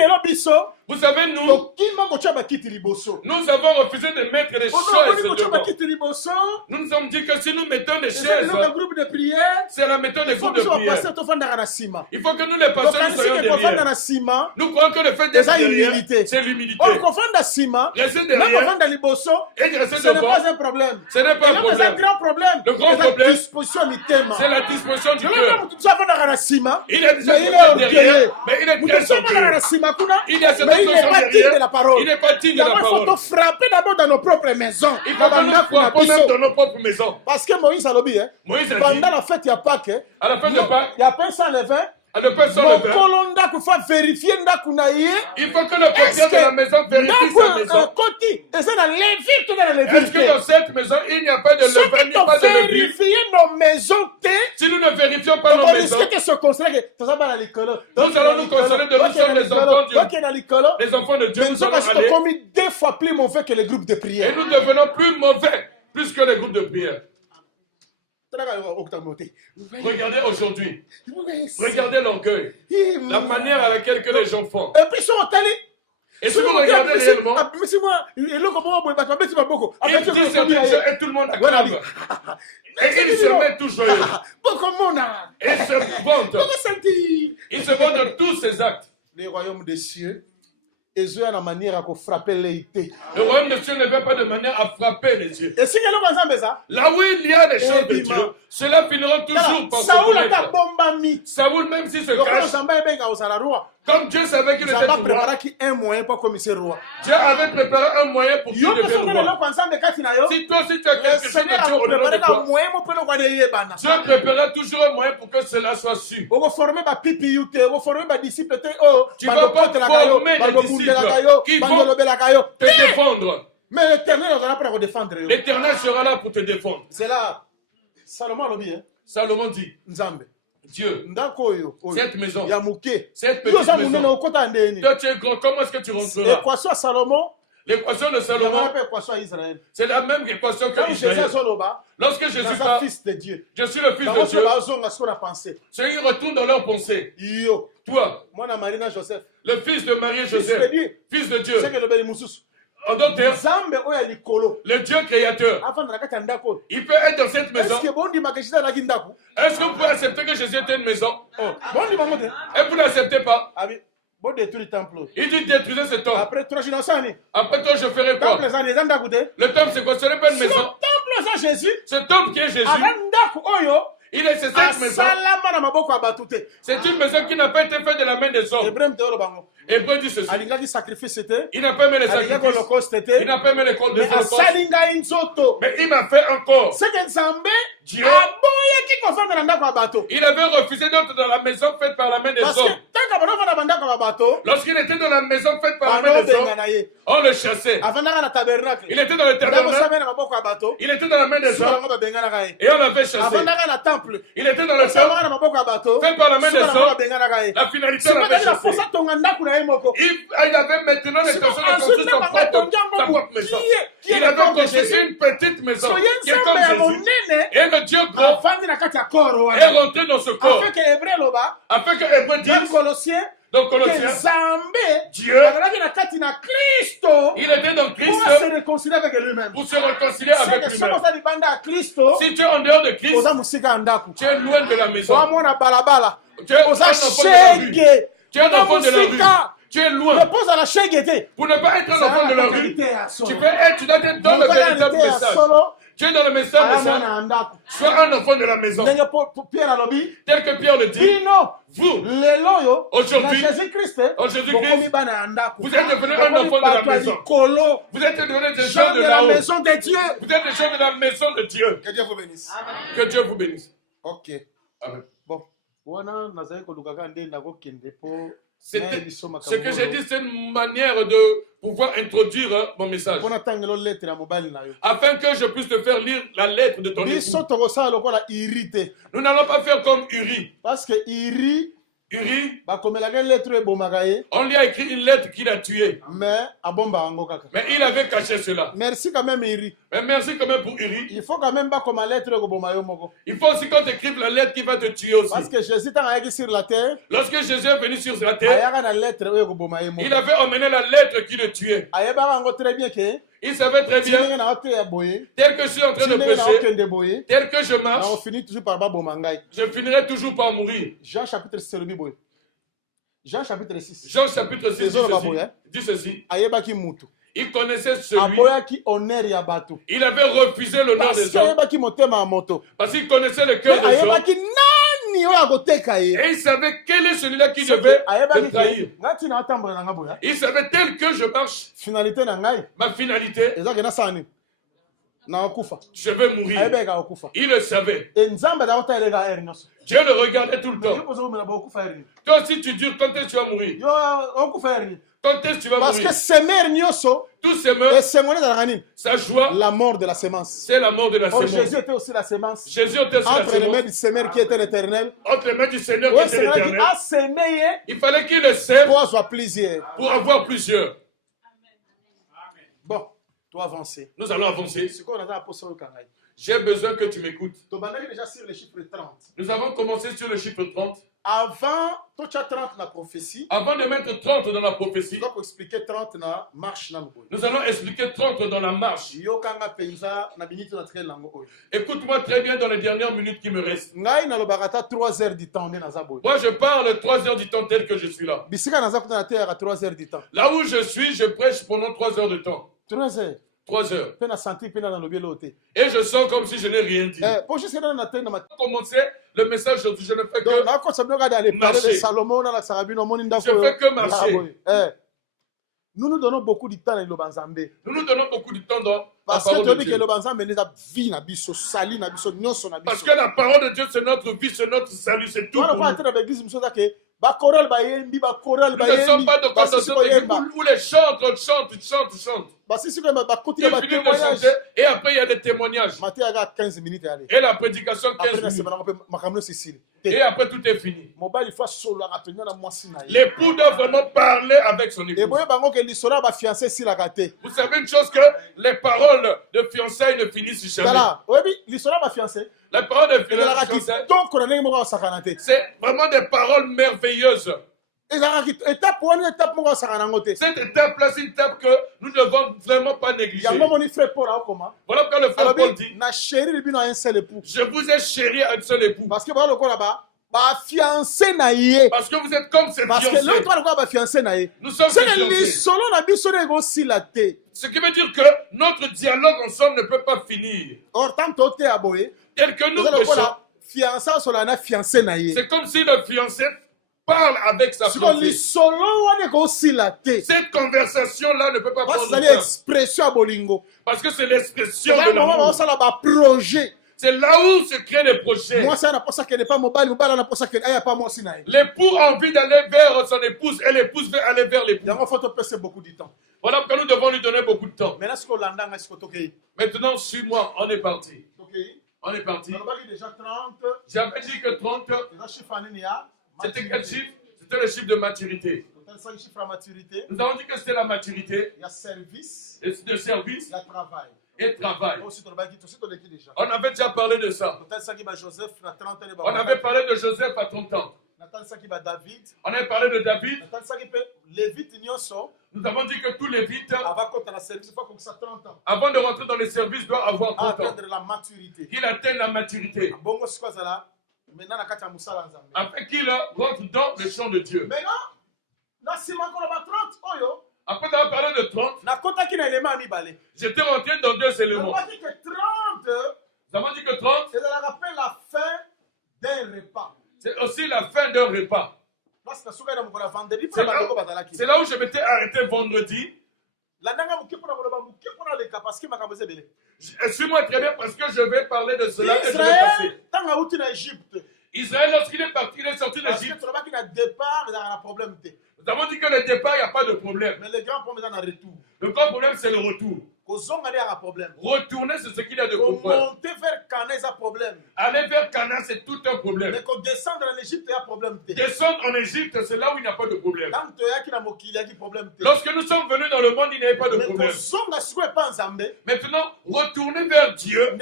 Vous savez, nous avons refusé de mettre des chaises devant. Nous nous sommes dit que si nous mettons des chaises, c'est la méthode des groupes de prière. Il faut que nous les pasteurs nous soyons derrière. Nous croyons que le fait d'être derrière, c'est l'humilité. Rester derrière et rester devant, ce n'est pas un problème. Le grand problème, c'est la disposition du cœur. Il est déjà derrière, mais il est très orgueilleux. Il y a certaines il n'est pas digne de la parole. Il n'est pas digne de la parole. Il faut frapper d'abord dans nos propres maisons. Il faut que nous frappons même dans nos propres maisons. Parce que Moïse a dit, pendant la fête, il y a Pâques. À la fête de Pâques, il y a pain sans levain. Il faut que le propriétaire de la maison vérifie sa maison. Est-ce que dans cette maison, il n'y a pas de levain, il n'y a pas de levier? Si nous ne vérifions pas nos maisons, nous allons nous consoler de nous sommes les enfants de Dieu. Les enfants de Dieu, nous allons aller. 2 fois plus mauvais que les groupes de prière. Et nous devenons plus mauvais, plus que les groupes de prière. Regardez aujourd'hui. Regardez l'orgueil. La manière à laquelle que les gens font. Et si vous regardez réellement, il dit certaines choses et tout le monde acclame. Et il se met tout joyeux. Et se vante. Il se vante de tous ses actes. Le royaume des cieux. Le royaume de Dieu ne veut pas de manière à frapper les yeux. Là où il y a des choses de Dieu, cela finira toujours par se connaître. Saoul, même s'il se cache, comme Dieu savait qu'il était roi, Dieu avait préparé un moyen pour qu'il devienne roi. Si toi aussi tu as quelque chose de Dieu au-delà de toi, Dieu préparera toujours un moyen pour que cela soit su. Tu ne vas pas former des disciples qui vont te défendre. Mais l'Éternel sera là pour te défendre. L'Éternel sera là pour te défendre. C'est là. Salomon dit. Dieu, cette maison, cette petite maison, toi tu es grand, comment est-ce que tu rentreras? L'équation de Salomon, c'est la même équation que Israël. Lorsque Jésus parle, je suis le fils de Dieu, ceux qui retournent dans leur pensée. Toi, le fils de Marie et Joseph, fils de Dieu. En d'autres termes, le Dieu créateur, il peut être dans cette maison. Est-ce que vous pouvez accepter que Jésus était une maison? Et vous n'acceptez pas? Il dit détruisez ce temple. Après toi, je ferai quoi? Le temple, c'est quoi? Ce n'est pas une maison. Ce temple qui est Jésus, il est cette maison. C'est une maison qui n'a pas été faite de la main des hommes. Hébreu dit ceci. Il n'a pas aimé les sacrifices. Il n'a pas aimé les comptes des holocaustes. Mais il m'a fait un corps. Dieu, il avait refusé d'être dans la maison faite par la main des hommes. Lorsqu'il était dans la maison faite par la main des hommes, on le chassait. Il était dans le tabernacle. Il était dans la main des hommes. Et on l'avait chassé. Il était dans le temple fait par la main des hommes. La finalité, on l'avait chassé. Il avait maintenant l'intention de construire sa propre maison. Il avait construit une petite maison qui est comme Jésus. Et le Dieu grand est rentré dans ce corps. Afin que Hébreu dise donc Colossiens, Dieu, il était dans Christ pour se réconcilier avec lui-même. Si tu es en dehors de Christ, tu es loin de la maison. Tu es un enfant de la rue. Tu es un enfant de la rue. Tu es loin. Pour ne pas être un enfant de la rue, tu dois être dans le véritable message. Tu es dans le message de ça. Sois un enfant de la maison. Tel que Pierre le dit. Vous, aujourd'hui, vous êtes devenu un enfant de la maison. Vous êtes devenu des gens de la maison de Dieu. Vous êtes des gens de la maison de Dieu. Que Dieu vous bénisse. Que Dieu vous bénisse. Ok. Amen. Bon. Ce que j'ai dit, c'est une manière de pouvoir introduire mon message. Afin que je puisse te faire lire la lettre de ton époux. Nous n'allons pas faire comme Uri. Parce que Uri, on lui a écrit une lettre qu'il a tuée. Mais il avait caché cela. Merci quand même Uri. Mais merci quand même pour Uri. Il faut quand même pas comme lettre. Il faut aussi qu'on t'écrive la lettre qui va te tuer aussi. Parce que Jésus est sur la terre. Lorsque Jésus est venu sur la terre, il avait emmené la lettre qui le tuait. Il savait très bien, tel que je suis en train de prêcher, tel que je marche, je finirai toujours par mourir. Jean chapitre 6. Jean chapitre 6 dit ceci. Il connaissait celui. Il avait refusé l'honneur des hommes. Parce qu'il connaissait le cœur des hommes. Et il savait quel est celui-là qui devait le trahir. Il savait tel que je marche. Ma finalité, je vais mourir. Il le savait. Dieu le regardait tout le temps. Toi aussi tu dis quand est-ce que tu vas mourir? Quand est-ce que tu vas mourir? Parce que tous ces meurtres, sa joie, la mort de la sémence. C'est la mort de la sémence. Jésus était aussi la sémence. Jésus était aussi entre les mains du Seigneur qui était l'éternel. Entre les mains du Seigneur qui était l'éternel. Il fallait qu'il le sème pour avoir plusieurs. Pour avoir plusieurs. Bon, toi avancer. Nous allons avancer. J'ai besoin que tu m'écoutes. Nous avons commencé sur le chiffre 30. Avant de prophétie. Avant de mettre 30 dans la prophétie. Expliquer 30 na marche. Nous allons expliquer 30 dans la marche. Écoute-moi très bien dans les dernières minutes qui me restent. Moi je parle 3 heures du temps tel que je suis là. Là où je suis, je prêche pendant 3 heures de temps. 3 heures. 3 heures. Et je sens comme si je n'ai rien dit. Pour commencer le message, je ne fais que marcher. Je fais que marcher. Nous nous donnons beaucoup de temps dans le Nous nous donnons beaucoup de temps dans la parole de Dieu. Parce que la parole de Dieu, c'est notre vie, c'est notre salut, c'est tout pour nous. Nous ne sommes pas de conversation où les chantent. Et après il y a des témoignages. Et la prédication 15 minutes. Et après tout est fini. L'époux doit vraiment parler avec son épouse. Vous savez une chose, que les paroles de fiançailles ne finissent jamais. Les paroles de fiançailles, c'est vraiment des paroles merveilleuses. Cette étape-là, c'est une étape que nous ne devons vraiment pas négliger. Voilà pourquoi le frère Paul dit, je vous ai chéri à un seul époux. Parce que vous êtes comme ses fiancés. Nous sommes ses fiancés. Ce qui veut dire que notre dialogue ensemble ne peut pas finir. Tel que nous prêchons, c'est comme si le fiancé parle avec sa fiancée. Cette conversation-là ne peut pas prendre temps. Parce que c'est l'expression de l'amour. C'est là où se créent les projets. L'époux a envie d'aller vers son épouse et l'épouse veut aller vers l'époux. Voilà pourquoi nous devons lui donner beaucoup de temps. Maintenant, suis-moi, on est parti. On est parti. J'avais dit que 30, c'était quel chiffre? C'était le chiffre de maturité. Nous avons dit que c'était la maturité. Il y a service. Le service. Et travail. On avait déjà parlé de ça. On avait parlé de Joseph à 30 ans. On avait parlé de David. Nous avons dit que tous les Lévites, avant de rentrer dans les services, doivent avoir 30 ans. Qu'il atteigne la maturité. Afin qu'il rentre dans le champ de Dieu. Après avoir parlé de 30, j'étais rentré dans 2 éléments. Nous avons dit que 30, c'est la fin d'un repas. C'est aussi la fin d'un repas. C'est là où je m'étais arrêté vendredi. Suis-moi très bien parce que je vais parler de cela et je vais passer. Israël, lorsqu'il est parti, il est sorti d'Égypte. Nous avons dit que le départ, il n'y a pas de problème. Mais le grand problème, c'est le retour. Le grand problème, c'est le retour. Retourner, c'est ce qu'il y a de problème. Monter vers Cana, c'est un problème. Aller vers Cana, c'est tout un problème. Mais quand descendre en Égypte, il y a un problème. Descendre en Égypte, c'est là où il n'y a pas de problème. Lorsque nous sommes venus dans le monde, il n'y avait pas de problème. Maintenant, retourner vers Dieu,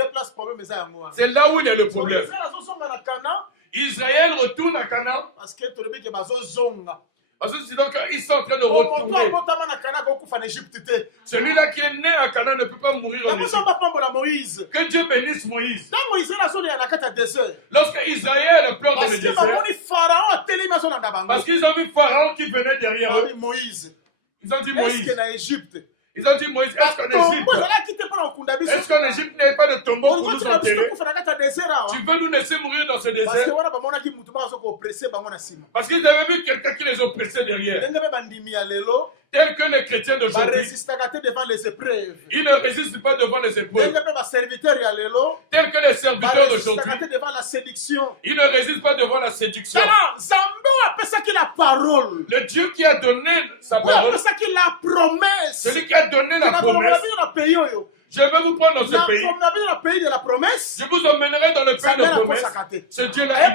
c'est là où il y a le problème. Israël retourne à Canaan. Parce que c'est donc ils sont en train de retourner. Celui-là qui est né à Canaan ne peut pas mourir en Égypte. Que Dieu bénisse Moïse. Lorsque Israël pleure dans le désert, parce qu'ils ont vu Pharaon qui venait derrière eux, ils ont dit Moïse. Ils ont dit Moïse, est-ce qu'en Égypte il n'y avait pas de tombeau pour nous enterrer? Tu veux nous laisser mourir dans ce désert? Parce qu'ils avaient vu quelqu'un qui les oppressait derrière. Tel que les chrétiens d'aujourd'hui, ils ne résistent pas devant les épreuves. Tel que les serviteurs d'aujourd'hui, ils ne résistent pas devant la séduction. Le Dieu qui a donné sa parole, celui qui a donné la promesse, je vais vous prendre dans ce pays. Je vous emmènerai dans le pays de promesse. Ce Dieu-là,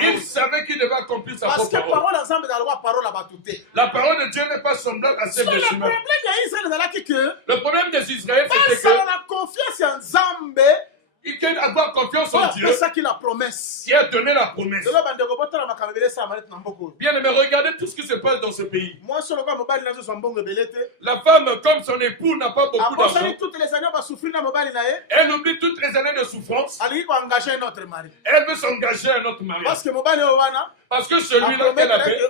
il savait qu'il devait accomplir sa propre parole. La parole de Dieu n'est pas semblable à celle des humains. Le problème des Israéliens, c'était que il faut avoir confiance en Dieu qui a donné la promesse. Bien aimé, regardez tout ce qui se passe dans ce pays. La femme, comme son époux, n'a pas beaucoup d'argent. Elle oublie toutes les années de souffrance. Elle veut s'engager à un autre mariage. Parce que celui-là qu'elle avait,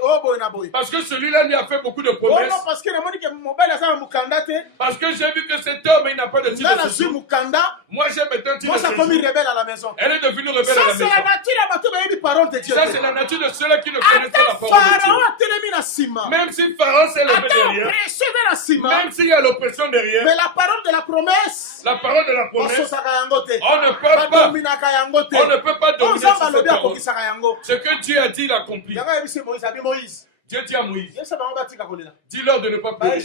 parce que celui-là lui a fait beaucoup de promesses. Parce que j'ai vu que cet homme, il n'a pas de titre de séjour. Moi, j'ai maintenant un titre de séjour. Elle est devenue rebelle à la maison. Ça, c'est la nature de ceux-là qui ne connaissent pas la parole de Dieu. Même si Pharaon s'est levé derrière, même s'il y a l'oppression derrière, mais la parole de la promesse, on ne peut pas, on ne peut pas dominer sur cette parole. Ce que Dieu a dit, il accomplit. Dieu dit à Moïse, dis-leur de ne pas pleurer.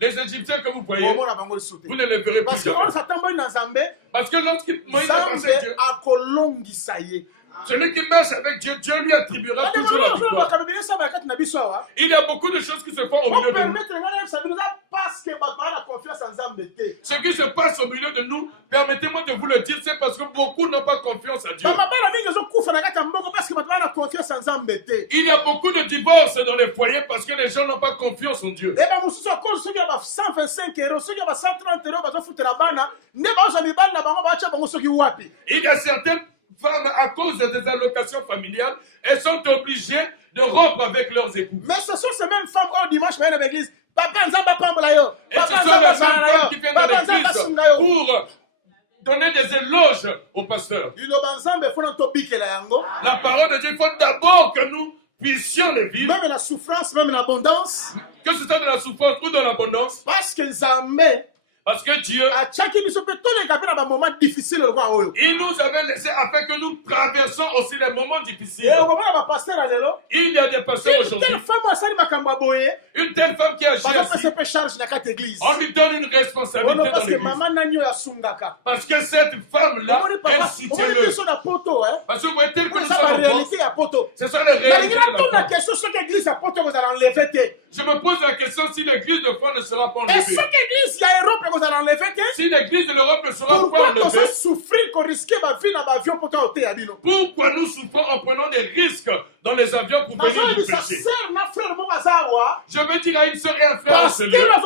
Les Égyptiens que vous voyez, vous ne les verrez plus jamais. Parce que lorsqu'il Moïse a pensé Dieu, celui qui marche avec Dieu, Dieu lui attribuera toujours la victoire. Il y a beaucoup de choses qui se font au milieu de nous. Ce qui se passe au milieu de nous, permettez-moi de vous le dire, c'est parce que beaucoup n'ont pas confiance à Dieu. Il y a beaucoup de divorces dans les foyers parce que les gens n'ont pas confiance en Dieu. Il y a certaines femmes, à cause des allocations familiales, elles sont obligées de rompre avec leurs époux. Mais ce sont ces mêmes femmes au dimanche, mais à l'église. Et ce sont les mêmes femmes qui viennent dans l'église pour donner des éloges au pasteur. La parole de Dieu, il faut d'abord que nous puissions les vivre. Même la souffrance, même l'abondance. Que ce soit de la souffrance ou de l'abondance. Parce que Parce que Dieu, il nous avait laissé afin que nous traversons aussi les moments difficiles. Il y a des pasteurs aujourd'hui. Une telle femme qui agit ainsi, on lui donne une responsabilité dans l'église. Parce que cette femme-là, elle soutient le. Parce que vous voyez tel que nous sommes en France, ce sont les réalités de la France. Je me pose la question si l'église de France ne sera pas enlevée. Si l'église de l'Europe ne sera pas enlevée, pourquoi nous souffrons en prenant des risques dans les avions pour venir nous prêcher? Je veux dire à une sœur et un frère au Seigneur,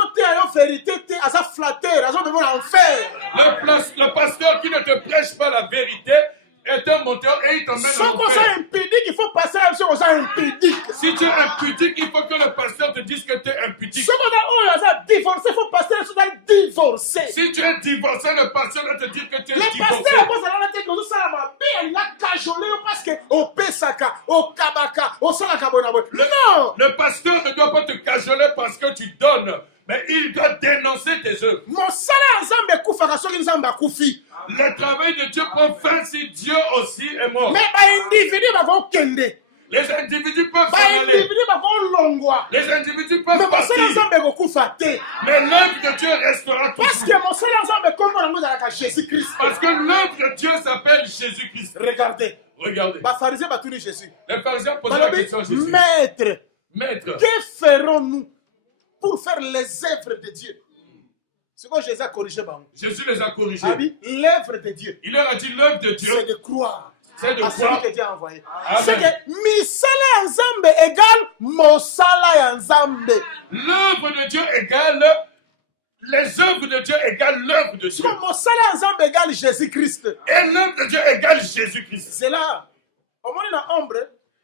le pasteur qui ne te prêche pas la vérité est un menteur et il t'emmène Sans en qu'on soit enfer. impudique, il faut passer à qu'on soit impudique. Si tu es impudique, il faut que le pasteur te dise que tu es impudique. Sans qu'on soit divorcé, il faut passer à qu'on divorcé. Si tu es divorcé, le pasteur va te dire que tu es Le divorcé. pasteur, moi, ça va te dire que ça m'a bien, il a cajolé parce que au Pesaka, au Kabaka, au Salakabonabo. Non! Le pasteur ne doit pas te cajoler parce que tu donnes, mais il doit dénoncer tes œuvres. Mon salaire ensemble kufaka soki nzamba kufi. Le travail de Dieu prend fin si Dieu aussi est mort. Mais ba individu bako kende. Les individus peuvent Ba s'en aller. individu bako longwa. Les individus Mais peuvent mon salaire partir. ensemble ko kufa te. Mais l'œuvre de Dieu restera Parce toujours. que mon salaire ensemble kombo nango zalaka Jésus-Christ. Parce que l'œuvre de Dieu s'appelle Jésus-Christ. Regardez. Regardez. Ba pharisien ba tuni Jésus. Les pharisiens posent la Balobi, question à Jésus. maître, Maître, que ferons-nous pour faire les œuvres de Dieu? C'est quoi Jésus a corrigé bango. Jésus les a corrigés. Abi, l'œuvre de Dieu, Il leur a dit l'œuvre de Dieu, c'est de croire. c'est de À celui croire. que Dieu a envoyé. Amen. C'est que misala nzambe égale mosala ya nzambe. L'œuvre de Dieu égale, les œuvres de Dieu égale l'œuvre de Dieu. Comme mosala nzambe égale Jésus-Christ. Et l'œuvre de Dieu égale Jésus-Christ. C'est là. Au moins dans ombre,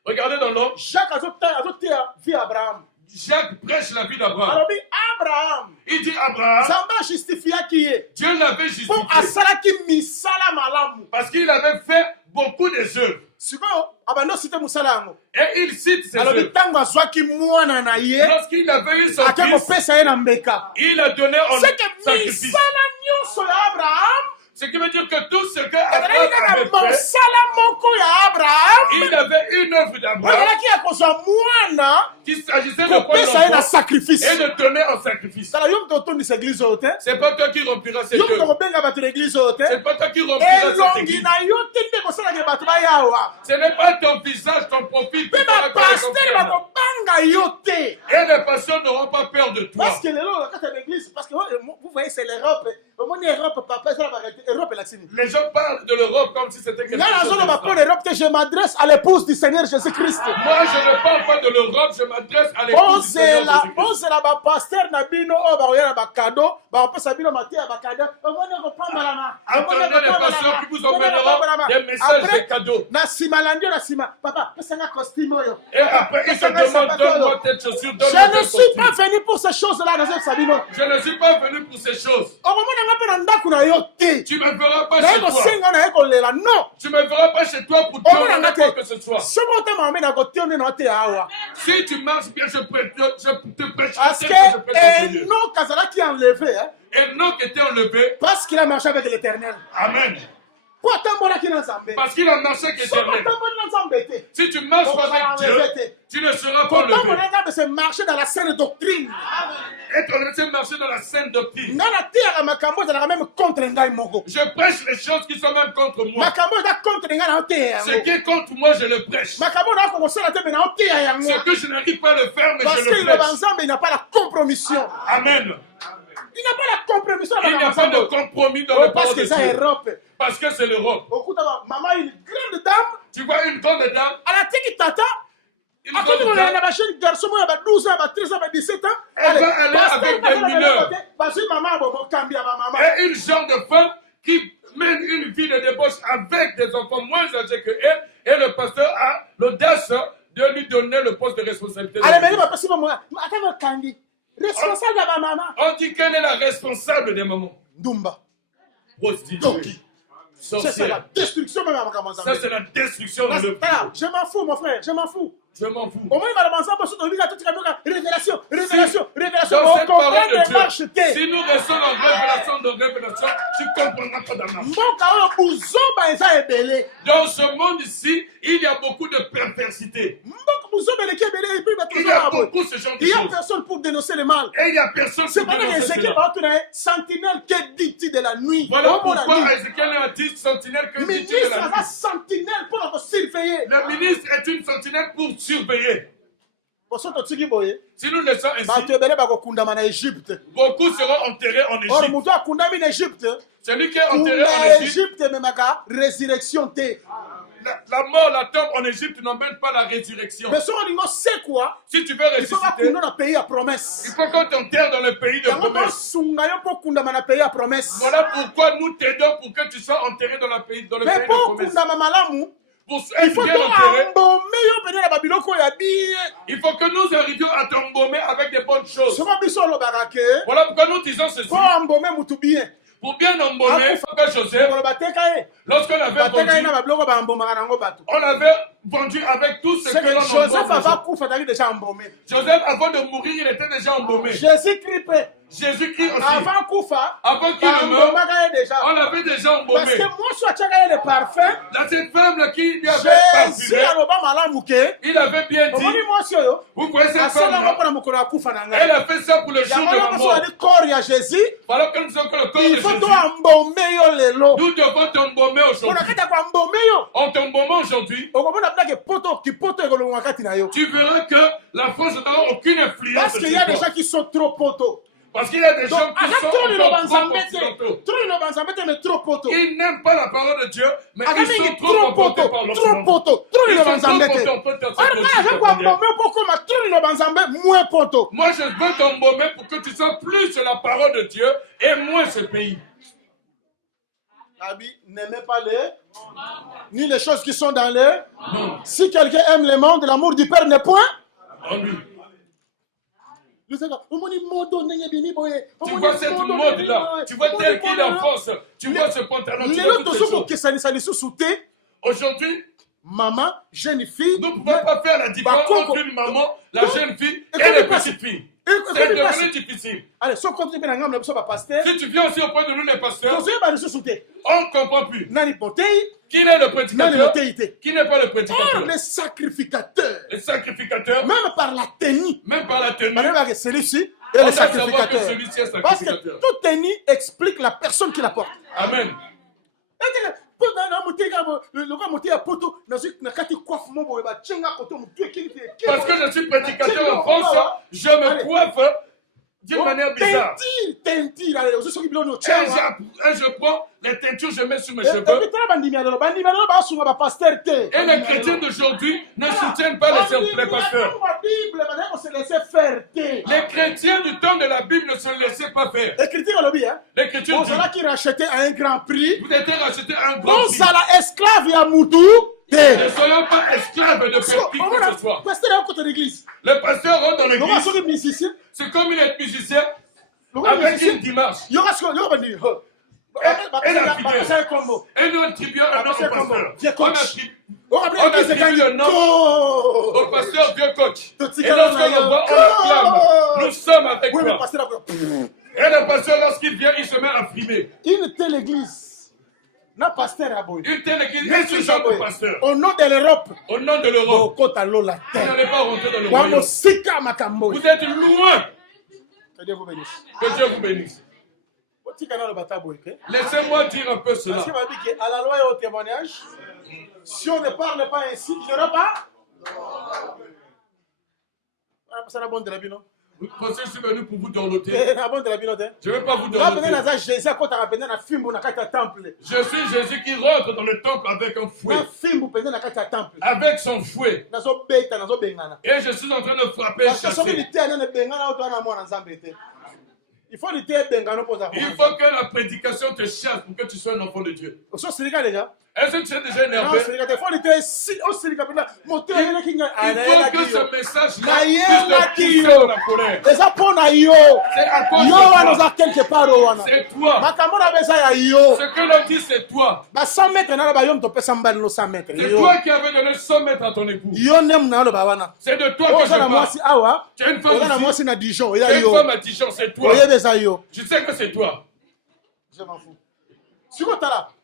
Regardez dans l'ombre, Jacques a dit vie Abraham. Jacques prêche la vie d'Abraham. Alors dit Abraham, Il dit Abraham, nzambe justifia qui est. Dieu l'avait Pour justifié asala ki misala malamu. parce qu'il avait fait beaucoup des œuvres. Sikoyo abando cité musala yango. Et il cite ces Alors dit œuvres. tango azwaki mwana na ye, Lorsqu'il avait eu son ake fils, kopesa ye na mbeka. il a donné en C'est que sacrifice. misala nyonso ya Abraham, Ce qui veut dire que tout ce que ezalaki Abraham kaka avait fait, mosala moko ya Abraham. il avait une œuvre d'Abraham Ezalaki ya kozwa mwana qu'il s'agissait de prendre kopesa ye na l'enfant sacrifice. et de donner en sacrifice. Tala yo moto otondisa église oyo te. C'est pas toi qui rempliras cette Yo moto œuvre. kobenga bato na église oyo te. C'est pas toi qui rempliras cette Elongi église. na yo te nde kosalaka bato bayawa. Ce n'est pas ton visage, ton profil qui Mpe fera que les bapastere gens viennent. bakobanga yo te. Et les patients n'auront pas peur de toi. Parce que lelo na kati ya l'église, parce que vous voyez c'est l'Europe. Omoni Europe papa ezala barete Europe elakisini. Les gens parlent de l'Europe comme si c'était quelque Nga chose nazoloba mpo de l'Europe que je m'adresse à l'épouse du Seigneur Jésus-Christ. Moi, je ne parle pas de l'Europe, je m'adresse à l'épouse du Seigneur Jésus-Christ. ozela bapaster na bino oyo bakoya na bakado bakopesa bino mate ya bakado omoni okopambolana Attendez les pasteurs qui vous emmèneront des messages de cadeaux. na nsima na ndio na nsima papa pesanga costume oyo. Et après, ils te demandent, donne-moi telle chaussure, donne-moi Je ne telle suis pas costume. venu pour ces choses-là nazokisa bino. Je ne suis pas venu pour ces choses. okomonanga mpe na ndako na yo te. Tu me verras pas naye chez toi. kosenga naye kolela non. Tu me verras pas chez toi pour te omonanga quoi te que ce soit. soki otama ome na kotia nde na te awa. Si tu marches bien, je te prêche. Parce tel que je prêche au Seigneur. que Enoch azalaki enlevé hein, Enoch était enlevé. parce qu'il a marché avec l'Éternel. Amen. Po atambolaki na nzambe. Parce qu'il a marché avec Soki l'éternel. atamboli na nzambe te. Si tu marches On pas va avec Dieu, l'enlever, t'es. tu ne seras pas Kotambola enlevé. na nzambe c'est marcher dans la saine doctrine. Être enlevé, c'est marcher dans la sainte doctrine. nga nateyaka makambo ezalaka même contre ngai moko. Je prêche les choses qui sont même contre moi. makambo eza contre ngai na oteya Ce yango. qui est contre moi, je le prêche. makambo naako kosala te me na oteya yango. Ce que je n'arrive pas à le faire, mais parce je que le liloba prêche. nzambe il n'a pas la compromission. Amen. il n'a pas la compromission na Il n'y a pas makambo de nzambe. compromis dans Oh, le parce parole que de eza Dieu. Europe. Parce que c'est l'Europe. okuta maman une grande dame Tu vois une grande dame, alatiki tata une akomi grande kolela na dame, bajeune garçon moyo ya ba 12 ans ya ba 13 ans ya ba 17 ans. Elle va aller avec des mineurs. bazwi mama ya bomokambi ya bamama. et une genre de femme qui mène une vie de débauche avec des enfants moins âgés que elle, et le pasteur a l'audace de lui donner le poste de responsabilité. alemeli bapesi bamoya ata bokangi responsable ya bamama. On dit qu'elle est la responsable des mamans. ndumba Prostituée, Doki. C'est ça la sorcière. destruction même ya makambo Ça, nzambe. c'est la destruction de l'œuvre. Voilà, je m'en fous mon frère, je m'en fous. Je m'en fous. Au moins il va avancer parce que lui a tout comme révélation, révélation, révélation. Dans On cette comprend parole de les marches Dieu, te. si nous restons en révélation, tu ne comprendras pas dans marche. Mboka oyo buzomba eza ebele. Dans ce monde ici, il y a beaucoup de perversité. Mboka buzomba eleki ebele et puis bato Il y a bozomba boye. beaucoup de ce genre de Il y a choses. personne pour dénoncer le mal. Et il n'y a personne C'est qui pendant dénonce qu'Ézéchiel cela. va retourner sentinelle que dit-il de la nuit. Voilà Au monde pourquoi la nuit. Ézéchiel a dit sentinelle que dit de Ministre la aza nuit. sentinelle pour nous surveiller. Le ministre est une sentinelle pour surveiller. Boso totiki boye. Si nous laissons Bato ainsi, ebele bakokundama na Égypte. beaucoup seront enterrés en Or Égypte. moto akundami na Égypte. Celui qui est enterré Kunda en Égypte, Égypte memaka résurrection te. la mort, la tombe en Égypte n'emmène pas la résurrection. Mais c'est quoi? Si tu veux ressusciter, il faut qu'on t'enterre dans le pays de promesse. Voilà pourquoi nous t'aidons pour que tu sois enterré dans le pays de promesse. Pour être bien enterré, il faut que nous arrivions à t'embaumer avec des bonnes choses. Voilà pourquoi nous disons ceci. Pour bien embaumer Joseph, lorsqu'on avait vendu avec tout ce que l'on embaumé. Joseph, avant de mourir, il était déjà embaumé. Jésus-Christ aussi. Avant qu'il ne meure, on l'avait déjà embaumé. Parce que cette femme qui lui avait parfumé, il avait bien dit, vous voyez cette femme-là, elle a fait ça pour le jour de la mort. Voilà que nous sommes que le corps de Jésus. Nous devons t'embaumer aujourd'hui. On t'embaume aujourd'hui. Tu verras que la France n'a aucune influence. Parce qu'il y a des gens qui sont trop poteaux. Parce qu'il y a des gens qui sont trop poteaux. Ils n'aiment pas la parole de Dieu, mais ils sont trop poteaux par l'Occident. Moi, je veux t'embaumer pour que tu sois plus sur la parole de Dieu et moins ce pays. N'aimez pas ni les choses qui sont dans l'air. Si quelqu'un aime le monde, l'amour du Père n'est point. Tu vois cette mode-là, tu vois tel qu'il est en force, tu vois ce pantalon, tu vois toutes ces choses. Aujourd'hui, maman, jeune fille, nous ne pouvons pas faire la différence entre une maman, la jeune fille et les petites filles. C'est devenu difficile. Allez, si tu viens aussi auprès de nous les pasteurs, on ne comprend plus. Qui est le prédicateur? Qui n'est pas le prédicateur? Les sacrificateurs. Les sacrificateurs. Même par la tenue. Celui-ci et le sacrificateur. Parce que toute tenue explique la personne qui la porte. Amen. Parce que je suis prédicateur en France, je me coiffe d'une manière bizarre. Et je prends les teintures, je mets sur mes cheveux. Et les chrétiens d'aujourd'hui ne soutiennent pas les pasteurs. Les chrétiens du temps de la Bible ne se laissaient pas faire. Les chrétiens disent, à un grand prix. Vous êtes rachetés à un grand prix. Ne soyons pas esclaves de qui que ce soit. Le pasteur rentre dans l'église. C'est comme il est musicien avec une dimanche. Et la fidèle. Et nous attribuons un autre pasteur. On attribue le nom au pasteur vieux coach. Et lorsqu'on le voit, on l'acclame. Nous sommes avec toi. Et le pasteur, lorsqu'il vient, il se met à frimer. Une telle église. Une telle église est ce genre de pasteur. Au nom de l'Europe. Au nom de l'Europe. Vous n'allez pas rentrer dans le royaume. Vous êtes loin. Que Dieu vous bénisse. Que Dieu vous bénisse. Laissez-moi dire un peu cela. Parce qu'il à la loi et au témoignage, si on ne parle pas ainsi, il n'y aura pas. Ça n'a bon de la vie, non? Vous pensez que je suis venu pour vous dorloter? Je ne vais pas vous dorloter. Je suis Jésus qui rentre dans le temple avec un fouet. Avec son fouet. Et je suis en train de frapper et chasser. Il faut que la prédication te chasse pour que tu sois un enfant de Dieu. Est-ce que tu es déjà énervé? Il faut que ce message-là puisse te pousser dans la colère. C'est à cause de toi. C'est toi. Ce que l'on dit, c'est toi. C'est toi qui avais donné 100 mètres à ton époux. C'est de toi que je parle. Tu as une femme ici. Tu as une femme à Dijon, c'est toi. Je sais que c'est toi. Je m'en fous.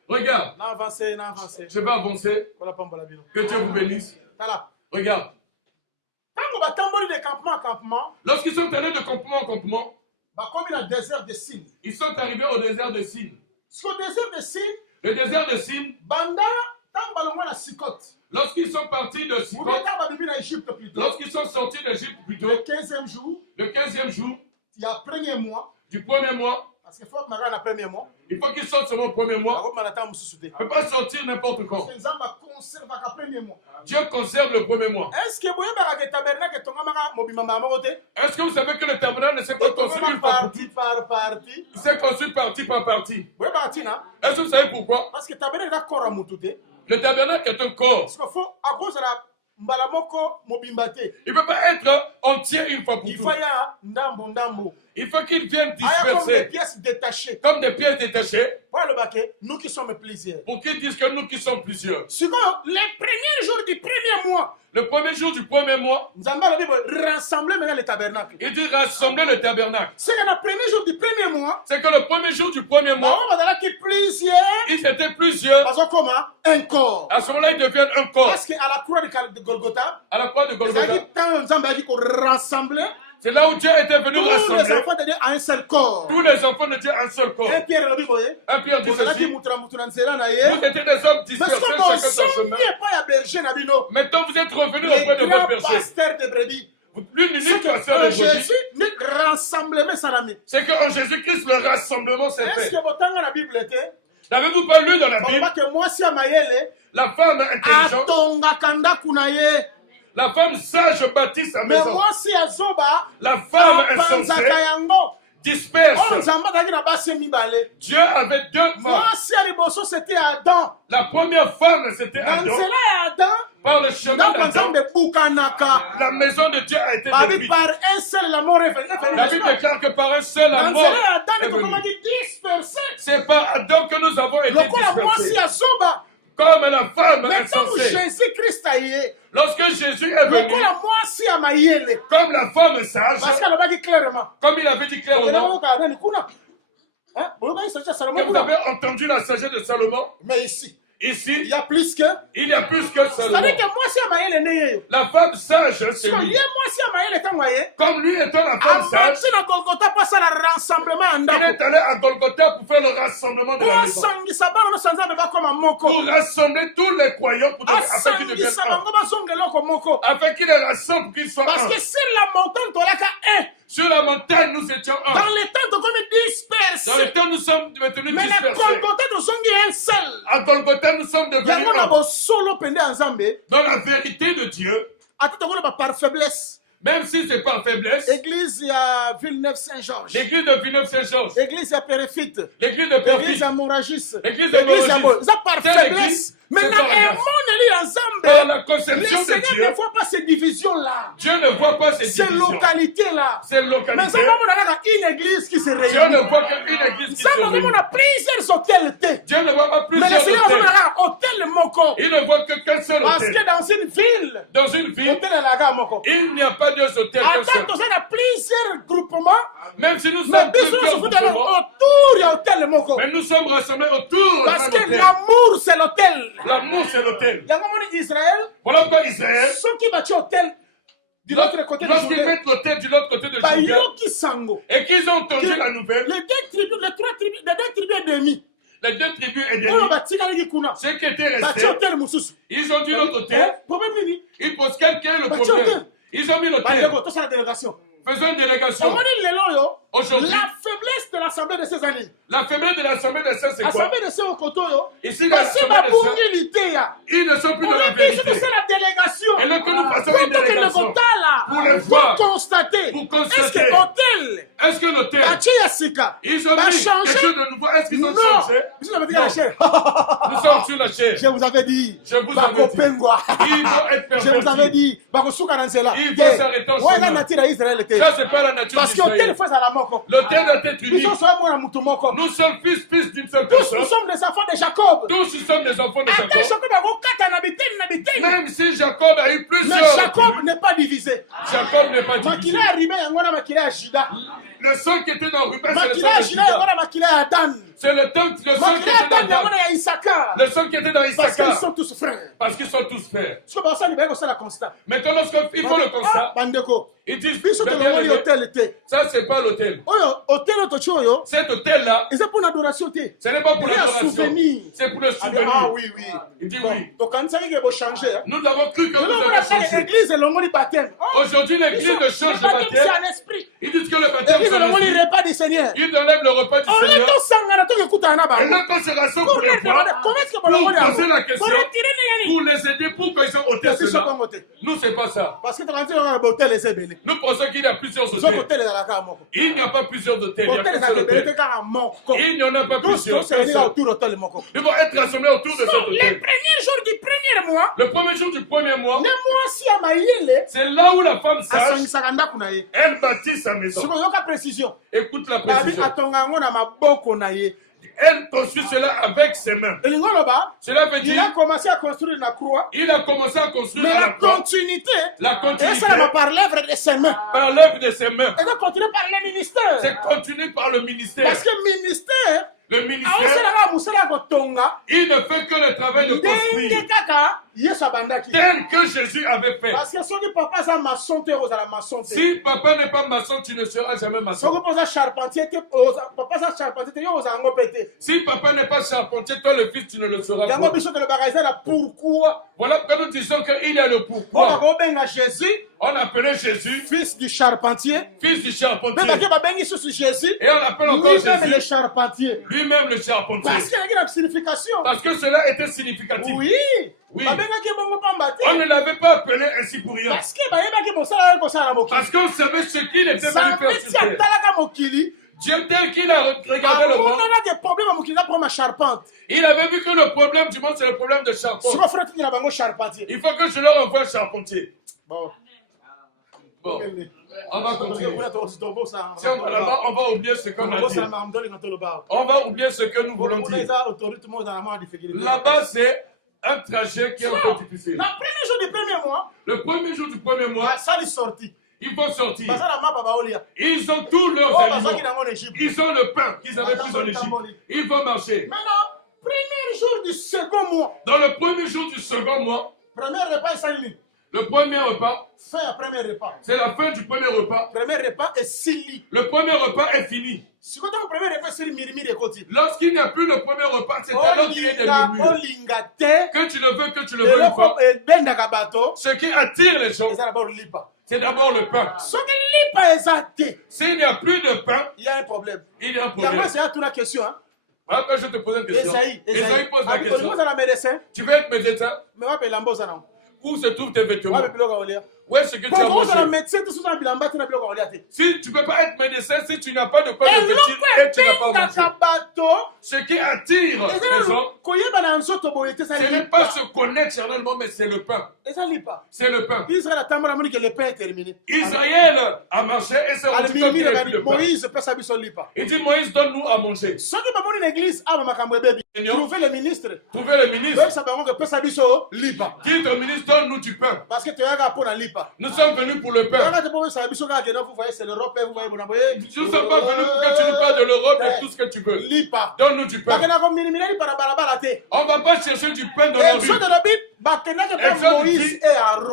Regarde. Je vais avancer. Que Dieu vous bénisse. Regarde. Lorsqu'ils sont allés de campement en campement, ils sont arrivés au désert de Sin. Le désert de Sin, lorsqu'ils sont partis de Sikot, lorsqu'ils sont sortis d'Égypte plutôt, le 15e jour, du premier mois, Parce qu'il faut que Marie en premier mois. Il faut qu'il sorte seulement au premier mois. Il ne peut pas sortir n'importe quand. Dieu conserve le premier mois. Est-ce que vous savez que le tabernacle ne s'est pas construit une fois partie par partie? Il s'est construit partie par partie. Est-ce que vous savez pourquoi? Parce que le tabernacle est un corps. Le tabernacle est un corps. Il ne peut pas être entier une fois pour toutes. Il faut qu'il vienne disperser. Comme des pièces détachées. Nous qui sommes plusieurs. Pour qu'ils disent que nous qui sommes plusieurs. Les premiers jours du premier mois. Le premier jour du premier mois. Rassembler maintenant le tabernacle. Il dit rassembler le tabernacle. C'est que le premier jour du premier mois. C'est que le premier jour du premier mois. Ils étaient plusieurs. Un corps. À ce moment-là, ils deviennent un corps. Parce qu'à la croix de Golgotha. À la croix de Golgotha. Rassembler. C'est là où Dieu était venu rassembler. Tous les enfants de Dieu à un seul corps. Tous les enfants de Dieu à un seul corps. Un Pierre dit ceci. Vous étiez des hommes dispersés chacun son chemin. Maintenant vous êtes revenus auprès de votre berger. Pasteur de brebis. L'unique pasteur de brebis. C'est qu'en Jésus-Christ le rassemblement s'est fait. N'avez-vous pas lu dans la Bible? La femme intelligente. La femme sage bâtit sa maison. La femme insensée disperse. Dieu avait deux femmes. La première femme, c'était Adam. Par le chemin d'Adam, la maison de Dieu a été détruite. La Bible déclare que par un seul amour, c'est par Adam que nous avons été dispersés. Comme la femme insensée. Lorsque Jésus est venu, comme la femme sage, comme il avait dit clairement, que vous avez entendu la sagesse de Salomon, mais ici, il y a plus que Salomon. La femme sage, c'est lui. Comme lui étant la femme sage, il est allé à Golgotha pour faire le rassemblement de la maison. Pour rassembler tous les croyants afin qu'ils deviennent un. Afin qu'ils les rassemblent pour qu'ils soient parce que sur la montagne, nous étions un. Dans les temps, comme dispersés. Dans les temps, nous sommes devenus dispersés. À Golgotha, nous sommes devenus un. Dans la vérité de Dieu, par faiblesse. Même si c'est par faiblesse. Église à Villeneuve-Saint-Georges. L'église de Villeneuve-Saint-Georges. Église à Péréphyte. L'église de Péréphyte. Église à Montragis. L'église à Montragis. Ça par faiblesse. Maintenant, par la conception de Dieu. Le Seigneur ne voit pas ces divisions-là. Dieu ne voit pas ces divisions. Ces localités-là. Ces localités. Mais ça, on a une église qui se réunit. Dieu ne voit qu'une église qui se réunit. On a plusieurs hôtels. Dieu ne voit pas plusieurs hôtels. Mais le Seigneur hôtels. Hôtel Moko. Il ne voit qu'un seul hôtel. Parce que dans une ville, il n'y a pas deux hôtels. Attends, on a plusieurs groupements. Même si nous sommes plusieurs groupements. Mais nous sommes rassemblés autour. Parce que l'amour, c'est l'hôtel. L'amour, c'est l'hôtel. Israël. Voilà pourquoi Israël. Ceux qui bâtissent l'hôtel de l'autre côté de lorsqu'ils mettent l'hôtel de l'autre côté de Jourdain et qu'ils ont entendu la nouvelle, les deux tribus et demi. Les deux tribus et demi. Ceux qui étaient restés, ils ont dit l'autre hôtel. Ils posent quel est le problème. Ils ont mis l'hôtel. Faisons une délégation. Aujourd'hui, la faiblesse de l'assemblée de ces années. La faiblesse de l'assemblée de ces, c'est quoi? L'assemblée de ces au côté, ici, l'assemblée de ces, ils ne sont plus dans la vérité. C'est la délégation. Et là que nous faisons une délégation pour les voir, pour constater. Est-ce que l'hôtel, ils ont mis quelque chose de nouveau? Est-ce qu'ils ont changé? Non. Nous sommes sur la chair. Je vous avais dit. Je vous avais dit. Il faut être perverti. Je vous avais dit. Il faut s'arrêter en chemin. Ça, c'est pas la nature d'Israël. L'hôtel a été unique. Nous sommes fils d'une seule personne. Tous nous sommes des enfants de Jacob. Tous nous sommes des enfants de Jacob. Même si Jacob a eu plusieurs. Mais Jacob n'est pas divisé. Jacob n'est pas divisé. Le sang qui était dans Ruben, c'est le sang de Juda. C'est le sang qui était dans Dan. Le sang qui était dans Issachar. Parce qu'ils sont tous frères. Parce qu'ils sont tous frères. Maintenant, lorsqu'ils font le constat, ils disent ça, c'est pas l'hôtel. Cet hôtel-là, ce n'est pas pour l'adoration. C'est pour le souvenir. Ah oui, oui. Il dit oui. Nous avons cru que vous avez changé. Aujourd'hui, l'église change de baptême. Ils disent que le baptême c'est le repas du Seigneur. Ils enlèvent le repas du Seigneur. Et là, quand se rassemble pour les voir, pour poser la question, pour les aider, pour qu'ils soient hôtels cela. Nous, c'est pas ça. Parce que nous pensons qu'il y a plusieurs hôtels. Il n'y a pas plusieurs hôtels. Il n'y en a pas plusieurs. Ils vont être rassemblés autour de cet hôtel. Les premiers jours du premier mois, le premier jour du premier mois, c'est là où la femme sage, elle bâtit sa maison. Écoute la précision. Elle construit cela avec ses mains. Cela veut dire il a commencé à construire la croix. Il a commencé à construire mais la continuité. Et ça par l'œuvre de ses mains. Par l'œuvre de ses mains. Et donc continuer par le ministère. C'est continuer par le ministère. Parce que le ministère, il ne fait que le travail de construire. Tel que Jésus avait fait. Parce que si papa est maçon, si papa n'est pas maçon, tu ne seras jamais maçon. Si papa n'est pas charpentier, toi le fils, tu ne le seras pas. Voilà pourquoi nous disons qu'il y a le pourquoi. On appelait Jésus fils du charpentier. Fils du charpentier. Jésus, et on appelle encore lui-même le charpentier. Lui-même le charpentier. Parce qu'il y a une signification. Parce que cela était significatif. Oui. Oui. On ne l'avait pas appelé ainsi pour rien. Parce qu'on savait ce qu'il était venu faire sur terre. Dieu tel qu'il a regardé le monde. Il avait vu que le problème du monde c'est le problème de charpente. Il faut que je leur envoie un charpentier. Bon. On va continuer. Si on va là-bas, on va oublier ce qu'on a dit. On va oublier ce que nous voulons dire. Là-bas, c'est un trajet qui est un peu difficile. Le premier jour du premier mois, ils vont sortir. Ils ont tous leurs aliments. Ils ont le pain qu'ils avaient pris en Égypte. Ils vont marcher. Maintenant, premier jour du second mois. Dans le premier jour du second mois, premier repas est 5 minutes. Le premier repas, c'est la fin du premier repas. Premier repas est 6 lits. Le premier repas est fini. Lorsqu'il n'y a plus le premier repas, c'est alors qu'il y a des murmures. Que tu le veux pas. Ce qui attire les gens, c'est d'abord le pain. S'il n'y a plus de pain, il y a un problème. Il y a un problème. Après, je te pose une question. Esaïe pose la question. Tu veux être médecin? Où se trouvent tes vêtements? Où est-ce que tu as mangé? Si tu ne peux pas être médecin, si tu n'as pas de quoi te vêtir et tu n'as pas mangé. Ce qui attire les gens, ce n'est pas se connaître charnellement, mais c'est le pain. C'est le pain. Israël a marché et s'est rendu compte qu'il n'y avait plus de pain. Il dit Moïse, donne-nous à manger. Trouvez le ministre. Dites au ministre, donne-nous du pain. Parce que nous sommes venus pour le pain. Nous ne sommes pas venus pour que tu nous parles de l'Europe et tout ce que tu veux. Donne-nous du pain. On ne va pas chercher du pain dans la rue.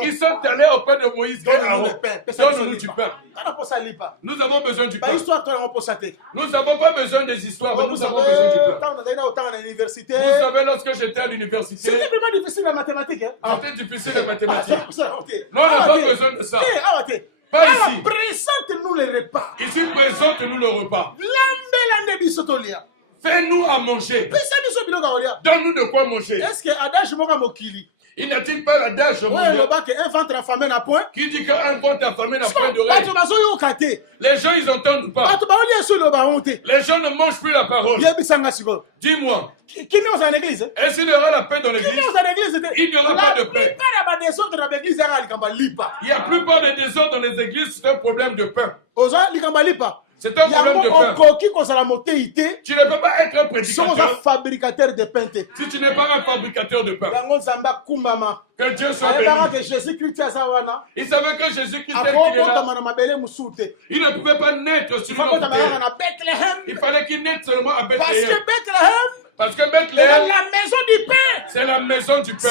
Ils sont allés auprès de Moïse et Aaron. Donne-nous du pain. Nous avons besoin du pain. Nous n'avons pas besoin des histoires, mais nous avons besoin du pain. Vous savez, lorsque j'étais à l'université, c'était vraiment difficile la mathématique. C'était difficile la mathématique. Non, on n'a pas besoin de ça. Pas ici. Présente-nous les repas. Ici, présente-nous le repas. Fais-nous à manger. Donne-nous de quoi manger. Est-ce que adage mokili? Il n'y pas l'adage un ventre affamé n'a point. Qui dit qu'un ventre affamé n'a point d'oreille? Les gens, ils n'entendent pas. Les gens ne mangent plus la parole. Dis-moi. Est-ce qu'il y aura la paix dans l'église? Il n'y aura pas de paix. Il y a plupart des désordres dans les églises, c'est un problème de pain. C'est un problème de pain. Tu ne peux pas être un prédicateur si tu n'es pas un fabricateur de pain. Que Dieu soit béni. Il savait que Jésus-Christ était là. Il ne pouvait pas naître sur une autre terre. Il fallait qu'il naisse seulement à Bethléem. Parce que Bethléem, c'est la maison du pain.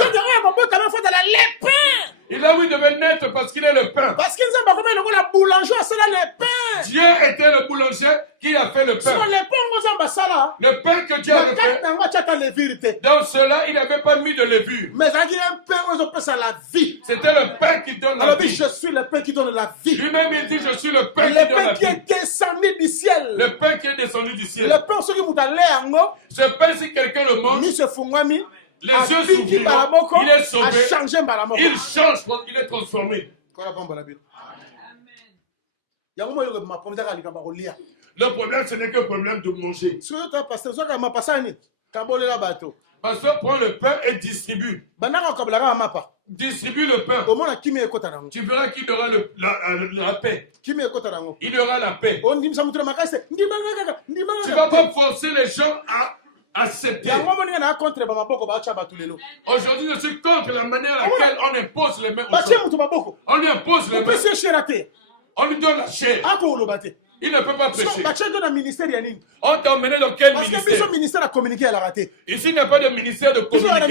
Il a oui devait naître parce qu'il est le pain. Parce qu'il a le boulanger, c'est le pain. Dieu était le boulanger qui a fait le pain. Le pain que Dieu a fait. Dans cela, il n'avait pas mis de levure. Mais il y a un pain où ils ont fait ça la vie. C'était le pain qui donne la Alors, vie. je suis le pain qui donne la vie. Lui-même, il dit, je suis le pain Le qui donne pain la qui vie. est descendu du ciel. Le pain qui est descendu du ciel. Le pain, ceux qui m'ont allé en haut, Ce pain, si quelqu'un le mange, mis ce fungami, les yeux s'ouvriront, il est sauvé, a changé Mbaramoko. il change, il est transformé. Le problème, ce n'est que le problème de manger. Pasteur prend le pain et distribue. Distribue le pain. Tu verras qu'il y aura la paix. Il y aura la paix. Tu ne vas pas forcer les gens à accepter. Aujourd'hui, je suis contre la manière à laquelle on impose les mains aux gens. On lui impose les mains. On lui donne la chair. Il ne peut pas prêcher. On t'a emmené dans quel ministère? Ici, il n'y a pas de ministère de communication.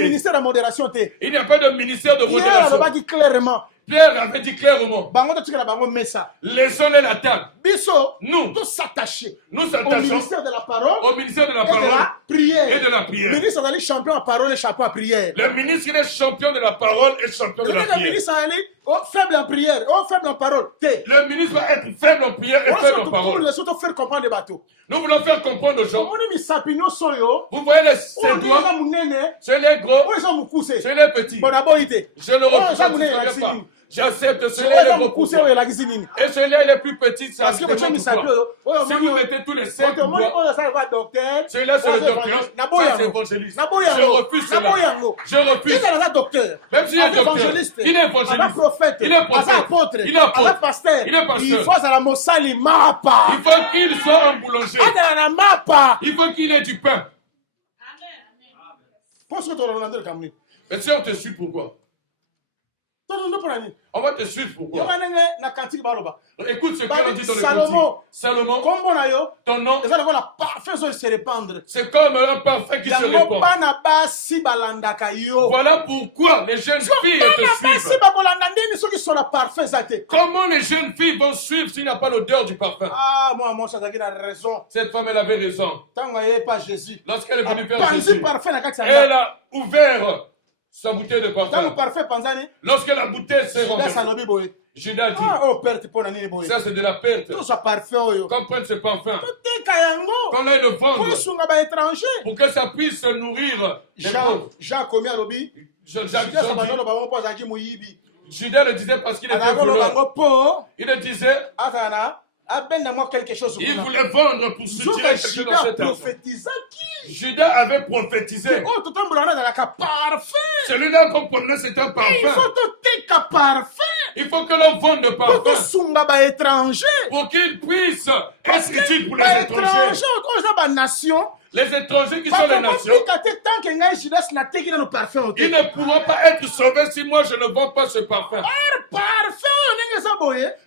Il n'y a pas de ministère de modération. Pierre avait dit clairement, laissons-les la table. Nous s'attachons au ministère de la parole et de la prière. Le ministre est champion de parole et champion de prière. Le ministre est champion de la parole et champion de la prière. Le ministre est faible en prière, faible en parole. Le ministre va être faible en prière et faible en parole. Nous voulons faire comprendre aux gens. Vous voyez ces doigts, c'est les gros, c'est les petits. Je ne refuse pas. J'accepte celui-là les gros. Et celui-là les plus petits, ça si vous mettez tous les 7 doigts, celui-là c'est le docteur, ça c'est évangéliste. Je refuse cela. Je refuse. Même s'il est docteur, il est évangéliste, il est prophète, il est apôtre, il est pasteur. Il faut qu'il soit un boulanger. Il faut qu'il ait du pain. Mais si on te suit, pourquoi? On va te suivre, pourquoi? Écoute ce qu'on dit dans le cantique. Salomon, ton nom, c'est comme un parfum qui se répand. Voilà pourquoi les jeunes filles te suivent. Comment les jeunes filles vont suivre s'il n'y a pas l'odeur du parfum? Cette femme, elle avait raison. Lorsqu'elle est venue vers Jésus, elle a ouvert sa bouteille de parfum. Lorsque la bouteille s'est renversée, Judas dit, ça c'est de la perte. Qu'on prenne ce parfum, qu'on aille le vendre, pour que ça puisse se nourrir des pauvres. Judas le disait parce qu'il était voleur. Il le disait, quelque chose. Il voulait vendre pour soutirer quelque chose dans cet argent. Judas avait prophétisé. Celui-là qu'on prenait, c'est un parfum. Il faut que l'on vende le parfum pour qu'il puisse être utile pour les étrangers. Les étrangers qui sont les nations, ils ne pourront pas être sauvés si moi je ne vends pas ce parfum.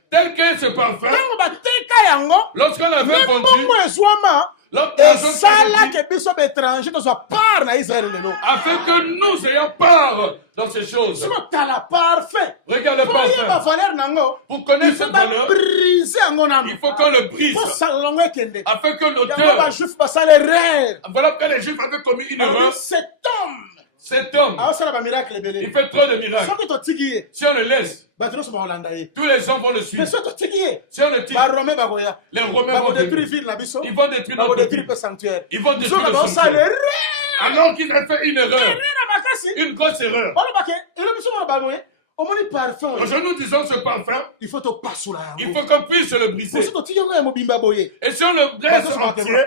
Tel que ce parfum, lorsqu'on l'avait vendu, afin que nous ayons part dans ces choses. Regarde le parfum. Pour connaître cette valeur, il faut qu'on le brise. Afin que l'auteur, voilà pourquoi les Juifs avaient commis une erreur. Cet homme, il fait trop de miracles. Si on le laisse, tous les gens vont le suivre. Si on le tire, les Romains vont détruire. Ils vont détruire notre ville. Ils vont détruire le sanctuaire. Alors qu'ils ont fait une erreur. Une grosse erreur. Aujourd'hui, nous disons ce parfum, il faut qu'on puisse le briser. Et si on le laisse entier,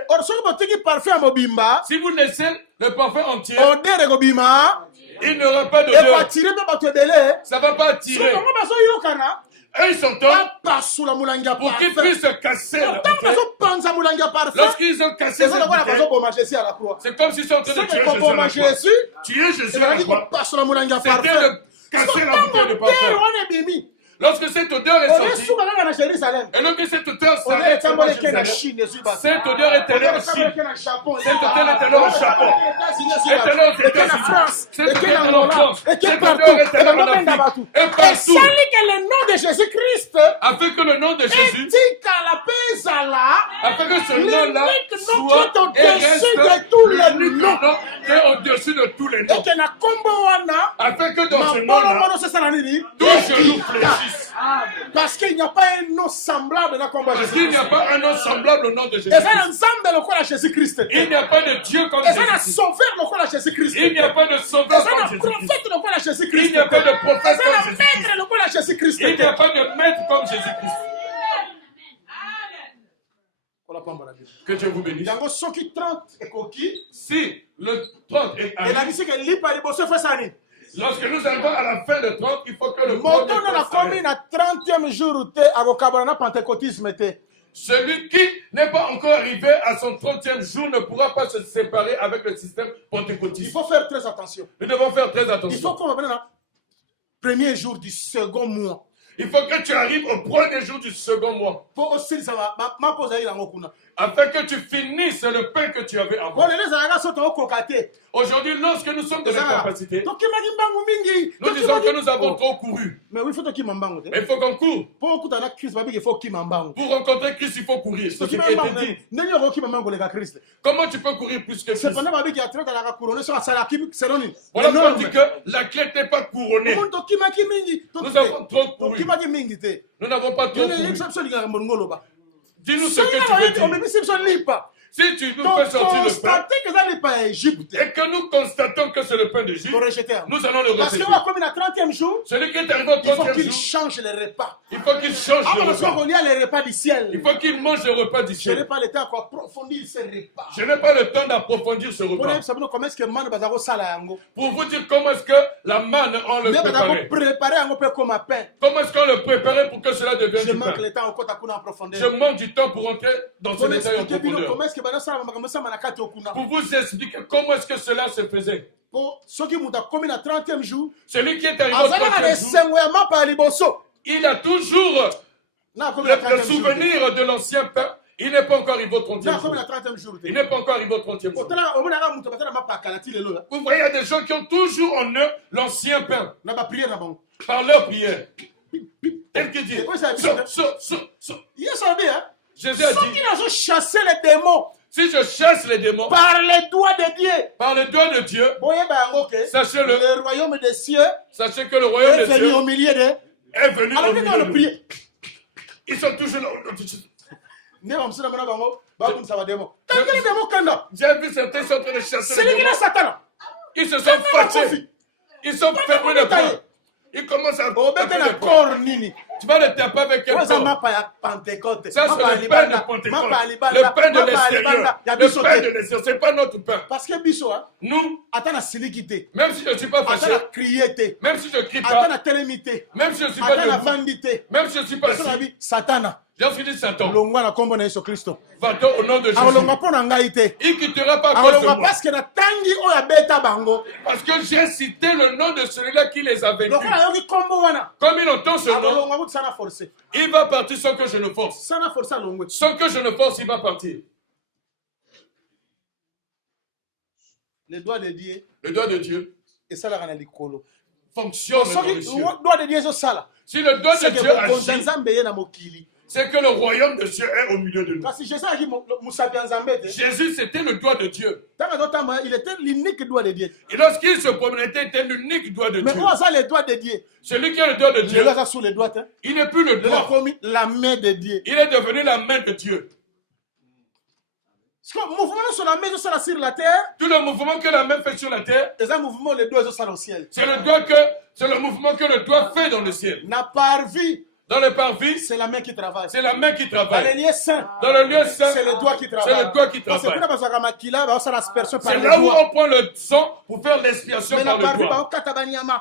si vous laissez le parfum entier, il n'aura pas d'odeur. Ça ne va pas attirer. Eux, ils sont pour qu'ils puissent casser la bouteille. Lorsqu'ils ont cassé cette bouteille, c'est comme s'ils sont en train de tuer Jésus. Tuer Jésus à la croix. C'était de casser la bouteille de parfum. Lorsque cette odeur est sortie, et donc cette odeur s'arrête, cette odeur est allée en Chine, cette odeur est allée au Japon, est allée aux États-Unis, cette odeur est allée en France, cette odeur est allée en Afrique, et partout, afin que le nom de Jésus, afin que ce nom-là soit et reste l'unique nom qui est au-dessus de tous les noms, afin que dans ce nom-là, tous genou fléchissent. Parce qu'il n'y a pas un nom semblable dans le combat de Jésus. Il n'y a pas un nom semblable au nom de Jésus. Il n'y a pas de Dieu comme Jésus. Il n'y a pas de sauveur comme Jésus. Il n'y a pas de prophète comme Jésus. Il n'y a pas de maître comme Jésus-Christ. Que Dieu vous bénisse. Si le 30 est arrivé, lorsque nous arrivons à la fin de 30, il faut que le monde celui qui n'est pas encore arrivé à son 30e jour ne pourra pas se séparer avec le système pentecôtiste. Il faut faire très attention. Nous devons faire très attention. Il faut qu'on va venir le premier jour du second mois. Il faut que tu arrives au premier jour du second mois. Afin que tu finisses le pain que tu avais avant. Aujourd'hui, lorsque nous sommes de l'incapacité, nous disons que nous avons trop couru. Mais il faut qu'on court. Pour rencontrer Christ, il faut courir. C'est ce qui a été dit. Comment tu peux courir plus que Christ? Voilà pourquoi on dit que la clé n'est pas couronnée. Nous avons trop couru. Nous n'avons pas trop couru. Dis-nous ce que tu veux dire. Si tu nous fais sortir le pain et que nous constatons que c'est le pain d'Égypte, nous allons le rejeter. Celui qui est arrivé au 30e jour, il faut qu'il change les repas. Il faut qu'il change les repas du ciel. Il faut qu'il mange le repas du ciel. Je n'ai pas le temps d'approfondir ces repas. Je n'ai pas le temps d'approfondir ce repas. Pour vous dire comment est-ce que la manne, on le préparait. Comment est-ce qu'on le préparait pour que cela devienne du pain. Je manque du temps pour entrer dans ce détail en profondeur. Pour vous expliquer comment est-ce que cela se faisait. Celui qui est arrivé au 30e jour, il a toujours le souvenir de l'ancien pain. Il n'est pas encore arrivé au 30e jour. Il n'est pas encore arrivé au 30e jour. Vous voyez, il y a des gens qui ont toujours en eux l'ancien pain. Par leur prière. Tel qu'il dit. Jésus a dit, chasser les démons. Si je chasse les démons par les doigts de Dieu, sachez-le, le royaume des cieux, sachez que le royaume des cieux est venu au milieu de. Ils sont toujours là. J'ai vu certains sont en train de chasser les démons. Ils se sont fâchés. Ils sont fermés le pain. Ils commencent à taper le corps. Tu vas le taper avec un corps. Ça, c'est le pain de Pentecôte. Le pain de l'extérieur. Le pain de l'extérieur. Ce n'est pas notre pain. Parce que nous, même si je ne suis pas fâché, même si je ne crie pas, même si je ne suis pas debout, même si je ne suis pas assis, j'ai envie de dire Satan. Va-t'en au nom de Jésus. Il ne quittera pas à cause de moi. Parce que j'ai cité le nom de celui-là qui les a vaincus. Comme il entend ce nom, il va partir sans que je ne force. Sans que je ne force, il va partir. Le doigt de Dieu. Le doigt de Dieu. Et ça, fonctionne dans le ciel. Si le doigt de Dieu agit, c'est que le royaume de Dieu est au milieu de nous. Jésus, c'était le doigt de Dieu. Il était l'unique doigt de Dieu. Et lorsqu'il se promenait, il était l'unique doigt de Dieu. Mais où ça le doigt de Dieu? Celui qui a le doigt de Dieu, il n'est plus le doigt. La main de Dieu. Il est devenu la main de Dieu. Tout le mouvement que la main fait sur la terre, c'est le mouvement que le doigt fait dans le ciel. Dans le parvis, c'est la main qui travaille. C'est la main qui travaille. Dans le lieu saint, c'est le doigt qui travaille. C'est le doigt qui travaille. C'est là où on prend le sang pour faire l'expiation par le doigt.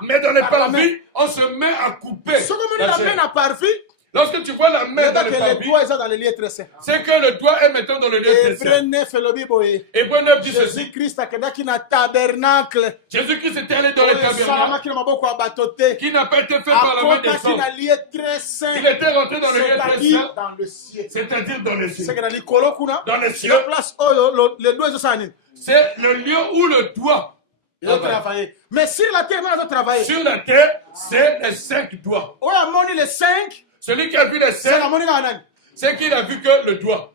Mais dans les parvis, on se met à couper. Lorsque tu vois la main dans le parvis, c'est que le doigt est maintenant dans le lieu très saint. Hébreu 9 dit ceci. Jésus-Christ était allé dans le tabernacle qui n'a pas été fait par la main des hommes. Il était rentré dans le lieu très saint, c'est-à-dire dans les cieux. Dans les cieux, c'est le lieu où le doigt travaille. Mais sur la terre, sur la terre, c'est les 5 doigts. Celui qui a vu les 5, c'est qu'il a vu que le doigt.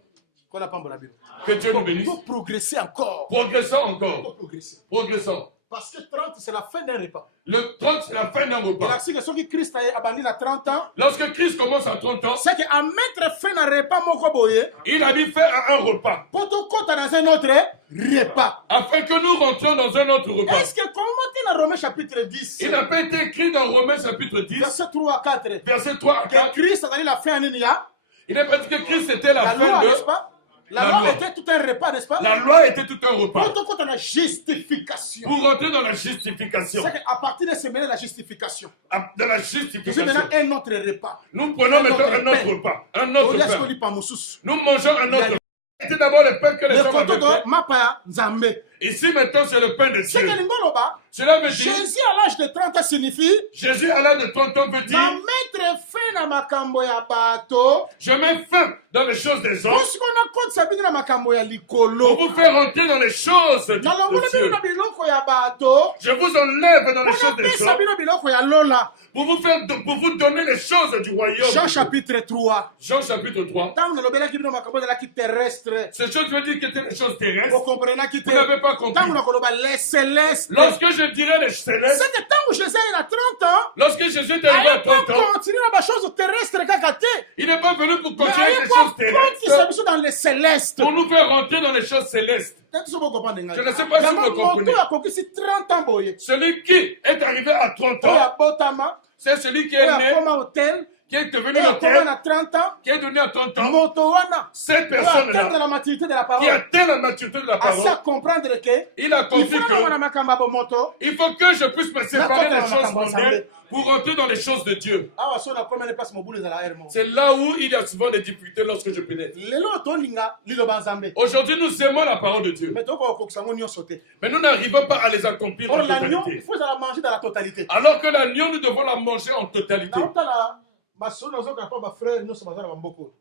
Que Dieu nous bénisse. Pour progresser encore. Progressons encore. Progressons. Parce que 30, c'est la fin d'un repas. Le 30, c'est la fin d'un repas. Lorsque Christ commence à 30 ans, c'est qu'à mettre fin à un repas, il a dit faire un repas. Pour dans un autre repas. Afin que nous rentrions dans un autre repas. Est-ce que comment dans Romains chapitre 10? Il n'a pas été écrit dans Romains chapitre 10. Verset 3 à 4. Verset 3 à 4. Que Christ a dit la fin à il n'est pas dit que Christ était la fin de... La loi était tout un repas, n'est-ce pas? La loi était tout un repas. Pour rentrer dans la justification. Pour rentrer dans la justification. C'est qu'à partir de ce moment, la justification. De la justification. Nous maintenant un autre repas. Nous prenons maintenant un autre repas. Un autre pain. Nous mangeons un autre repas. C'était d'abord le pain que les gens avaient fait. Ici maintenant c'est le pain de Dieu. Cela veut dire Jésus à l'âge de 30 ans signifie Jésus à l'âge de 30 ans veut dire je mets fin dans les choses des hommes pour vous faire rentrer dans les choses de Dieu. Je vous enlève dans les choses des hommes pour vous donner les choses du royaume. Jean chapitre 3. Jean chapitre 3. Ces choses veut dire que c'était les choses terrestres. Vous n'avez pas compris. Lorsque je dirais les célestes, c'est que tant que Jésus a 30 ans, lorsque Jésus est arrivé à 30 ans, il n'est pas venu pour continuer les choses terrestres, dans les célestes, pour nous faire rentrer dans les choses célestes. Je ne sais pas si vous comprenez. Celui qui est arrivé à 30 ans, c'est celui qui est né, qui est devenu notaire, qui est devenu à 30 ans, cette personne-là, qui atteint la maturité de la parole, il a compris que il faut que je puisse me séparer des choses mondaines pour rentrer dans les choses de Dieu. C'est là où il y a souvent des difficultés lorsque je pénètre. Aujourd'hui, nous aimons la parole de Dieu. Mais nous n'arrivons pas à les accomplir en totalité. Alors que l'agneau, nous devons la manger en totalité.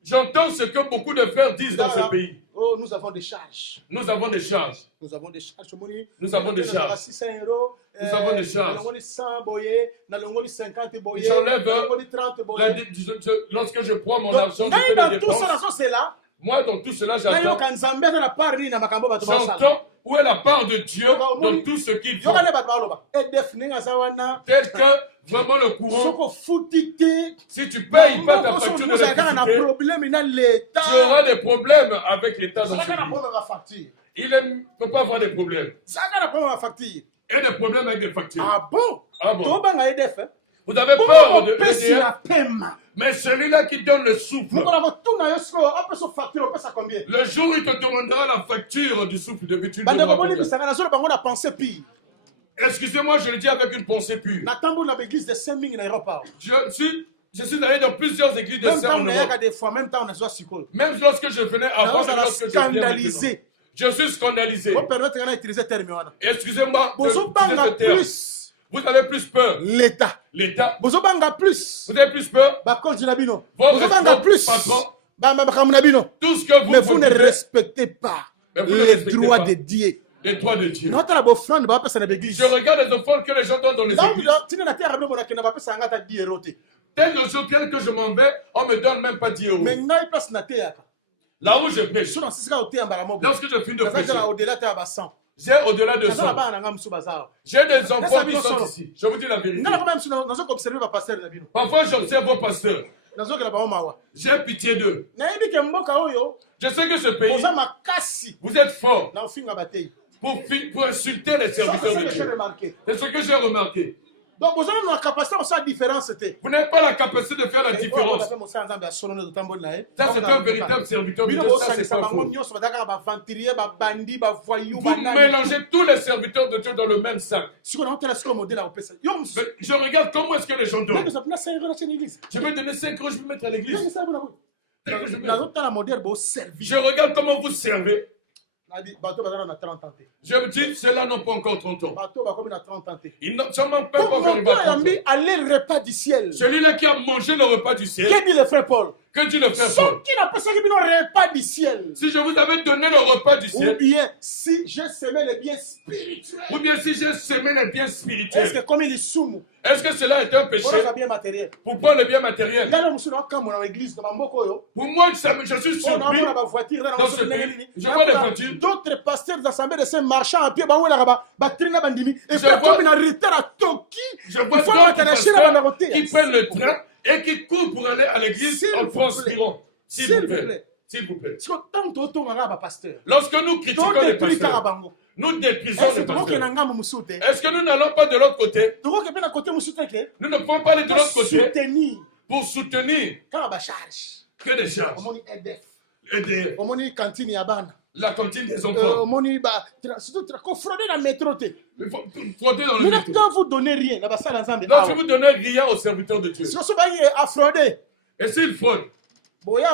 J'entends ce que beaucoup de frères disent dans ce pays. Oh, nous avons des charges. Nous avons des charges. Nous avons des charges. Nous avons des charges. Nous avons des charges. J'enlève, lorsque je prends mon argent, je fais des dépenses. Moi, dans tout cela, j'entends où est la part de Dieu dans tout ce qu'il fait. Tel que vraiment le courant, si tu ne payes pas ta facture d'électricité, tu auras des problèmes avec l'État dans ce pays. Il ne peut pas avoir des problèmes. Et des problèmes avec des factures. Ah bon? Ah bon? Vous avez peur de l'EDF? Mais celui-là qui donne le souffle, le jour où il te demandera la facture du souffle de vie, tu ne pensé pire. Excusez-moi, je le dis avec une pensée pure. Je suis allé dans plusieurs églises de Saint-Honoré. Même lorsque je venais avant, scandalisé. Je suis scandalisé. Excusez-moi de ce terme. Vous avez plus peur. L'État. L'État. Vous avez plus. Vous avez plus peur. Votre plus. Tout ce que vous mais vous ne respectez pas les droits de Dieu. Les droits de Dieu. Je regarde les offrandes que les gens donnent dans les églises. Tel que je m'en vais, on ne me donne même pas 10 €. Là où je prêche, lorsque je finis de prêcher, j'ai au-delà de 100. J'ai des enfants qui sont ici. Je vous dis la vérité. Parfois, j'observe vos pasteurs. J'ai pitié d'eux. Je sais que ce pays, vous êtes fort pour insulter les serviteurs de Dieu. C'est ce que j'ai remarqué. Donc, vous avez la capacité de faire la différence. Vous n'avez pas la capacité de faire la différence. Ça, c'est un véritable serviteur de Dieu. Ça, c'est pas faux. Vous mélangez tous les serviteurs de Dieu dans le même sac. Je regarde comment est-ce que les gens donnent. Je vais donner 5 euros, je vais mettre à l'église. Je regarde comment vous servez. Je me dis, ceux-là n'ont pas encore 30 ans. Ils n'ont seulement pas encore arrivé à 30 ans. Celui-là qui a mangé le repas du ciel. Que dit le frère Paul? Que dit le frère Paul? Si je vous avais donné le repas du ciel. Ou bien si j'ai semé les biens spirituels. Ou bien si j'ai semé les biens spirituels. Est-ce que comme il est soumou? Est-ce que cela est un péché? Pour prendre le bien matériel. Pour moi, je suis surpris. Dans ce pays, je vois des voitures. D'autres pasteurs d'assemblée de ces marchands à pied, et puis comme il a retard à Toki, je vois d'autres pasteurs qui prennent le train et qui courent pour aller à l'église en transpirant. S'il vous plaît. S'il vous plaît. Lorsque nous critiquons les pasteurs, nous déprisons les pasteurs. Est-ce que nous n'allons pas de l'autre côté? Nous ne pouvons pas aller de l'autre côté pour soutenir que des charges. EDF. La cantine des enfants. Il faut frauder dans le métro. Vous donnez rien. Donc si vous donnez rien aux serviteurs de Dieu. Et s'ils fraudent, vous allez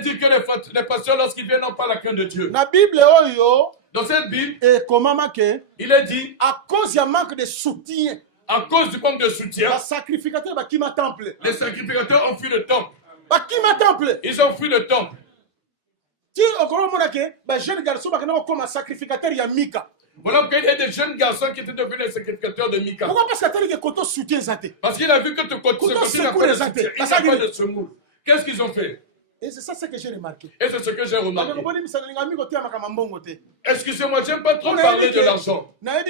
dire que les pasteurs, lorsqu'ils viennent, n'ont pas la crainte de Dieu. Dans cette Bible, il est dit, à cause du manque de soutien, à cause du manque de soutien, les sacrificateurs ont fui le temple. Ils ont fui le temple. Voilà pourquoi il y a des jeunes garçons qui étaient devenus les sacrificateurs de Mika. Pourquoi? Parce qu'il a vu que ton côté n'a pas de soutien. Il n'a pas de semoule. Qu'est-ce qu'ils ont fait? Et c'est ça ce que j'ai remarqué. Et c'est ce que j'ai remarqué. Excusez-moi, j'aime pas trop parler de l'argent. Parce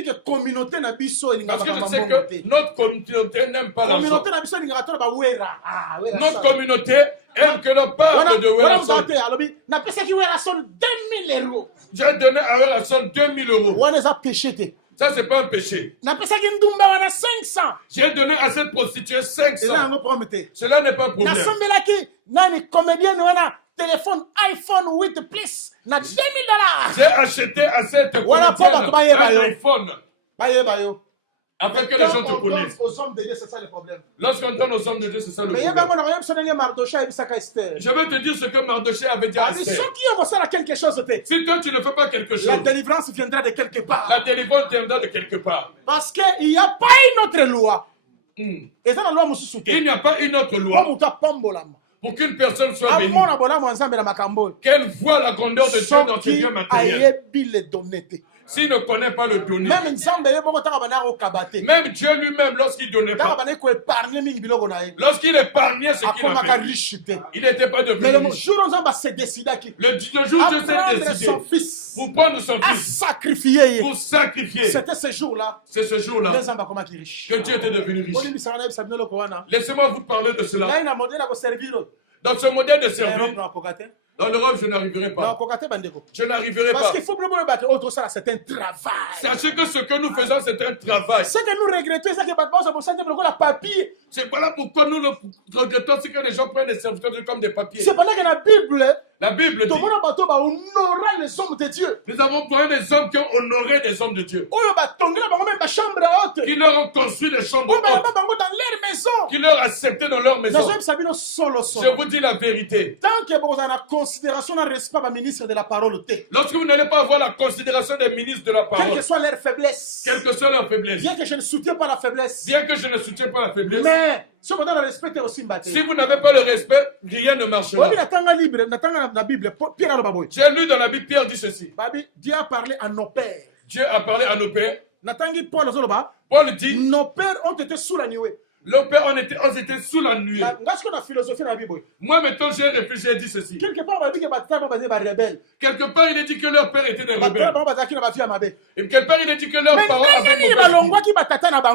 que je sais que notre communauté n'aime pas l'argent. Notre communauté aime que l'on parle de Werason. J'ai donné à Werason 2000 euros. Ça, c'est pas un péché. J'ai donné à cette prostituée 500. Cela n'est pas un problème. Téléphone iPhone 8 Plus, na $2000. J'ai acheté à cette comédienne un iPhone. Afin que les gens te connaissent. Aux hommes de Dieu, c'est ça le problème. Lorsqu'on donne aux hommes de Dieu, c'est ça le problème. Je vais te dire ce que Mardochée avait dit à Esther. Si toi tu ne fais pas quelque chose, la délivrance viendra de quelque part. La délivrance viendra de quelque part. Parce qu'il n'y a pas une autre loi. Il n'y a pas une autre loi pour qu'une personne soit bénie. Qu'elle voit la grandeur de Dieu dans ses biens matériels. S'il ne connaît pas le donner. Même Dieu lui-même, lorsqu'il ne donnait pas. Lorsqu'il épargnait ce qu'il a fait, il n'était pas devenu riche. Le jour où Dieu s'est décidé pour prendre son fils, pour sacrifier, c'était ce jour-là. C'est ce jour-là que Dieu était devenu riche. Laissez-moi vous parler de cela. Dans ce modèle de service, dans l'Europe, je n'arriverai pas. Je n'arriverai pas. Parce qu'il faut c'est un travail. Sachez que ce que nous faisons, c'est un travail. Ce que nous regrettons, c'est que la papier. C'est pas là pourquoi nous le regrettons, c'est que les gens prennent les serviteurs comme des papiers. C'est pendant que la Bible dit, honorera les hommes de Dieu. Nous avons trouvé des hommes qui ont honoré des hommes de Dieu. Qui leur ont construit des chambres hautes. Dans leur maison. Qui leur acceptaient dans leur maison. Je vous dis la vérité. Tant que vous avez la considération, un respect à ministre de la parole. Lorsque vous n'allez pas avoir la considération des ministres de la parole. Quelle que soit leur faiblesse. Quelle que soit leur faiblesse. Bien que je ne soutiens pas la faiblesse. Bien que je ne soutiens pas la faiblesse. Mais si vous n'avez pas le respect, rien ne marchera. J'ai lu dans la Bible, Pierre dit ceci. Dieu a parlé à nos pères. Dieu a parlé à nos pères. Paul dit, nos pères ont été sous la nuée. Nos pères ont été sous la nuée. Moi, maintenant, j'ai réfléchi et dit ceci. Quelque part, il est dit que leurs pères étaient des rebelles. Et quelque part, il est dit que leurs parents avaient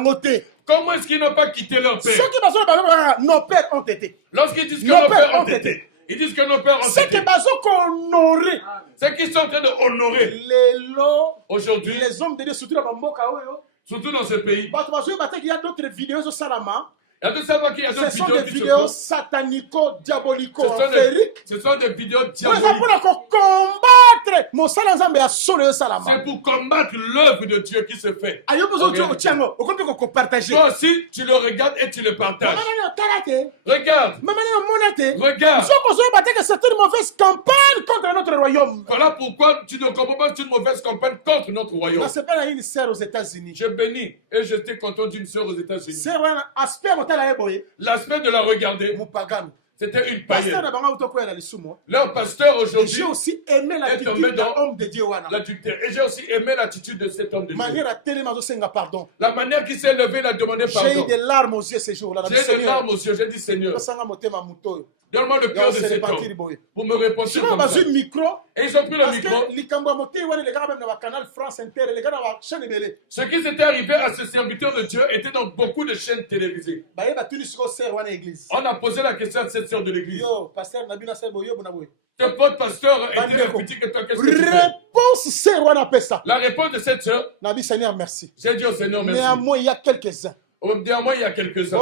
mauvais. Comment est-ce qu'ils n'ont pas quitté leur père? Nos pères ont été. Lorsqu'ils disent que nos pères ont été. Ils disent que nos pères ont été. C'est qu'ils sont en train de honorer. Aujourd'hui, les hommes de Dieu, surtout dans Bamboka, Surtout dans ce pays. Il y a d'autres vidéos sur Salama. Il y a de savoir qu'il y a d'autres Ce sont des vidéos satanico-diabolico. Ce sont des vidéos diaboliques. C'est pour combattre l'œuvre de Dieu qui se fait. Toi aussi, tu le regardes et tu le partages. Regarde. Regarde. C'est une mauvaise campagne contre notre royaume. Voilà pourquoi tu ne comprends pas que c'est une mauvaise campagne contre notre royaume. C'est pas une sœur aux États-Unis. Je bénis et j'étais content d'une sœur aux États-Unis. L'aspect de la regarder, c'était une païenne. Leur pasteur aujourd'hui, j'ai aussi aimé l'attitude de l'homme de Dieu. Et j'ai aussi aimé l'attitude de cet homme de Dieu. Pardon. La manière qu'il s'est levé, il a demandé pardon. J'ai eu des larmes aux yeux ces jours-là. J'ai des larmes aux yeux, j'ai dit Seigneur. Donne-moi le cœur de cet homme pour me répondre comme ça. Et ils ont pris le micro. Ce qui s'était arrivé à ce serviteur de Dieu était dans beaucoup de chaînes télévisées. On a posé la question à cette sœur de l'église. Tes potes pasteurs étaient plus petits que toi. Qu'est-ce que tu fais? La réponse de cette sœur, merci. J'ai dit au Seigneur merci. Néanmoins, il y a quelques-uns. Néanmoins, il y a quelques-uns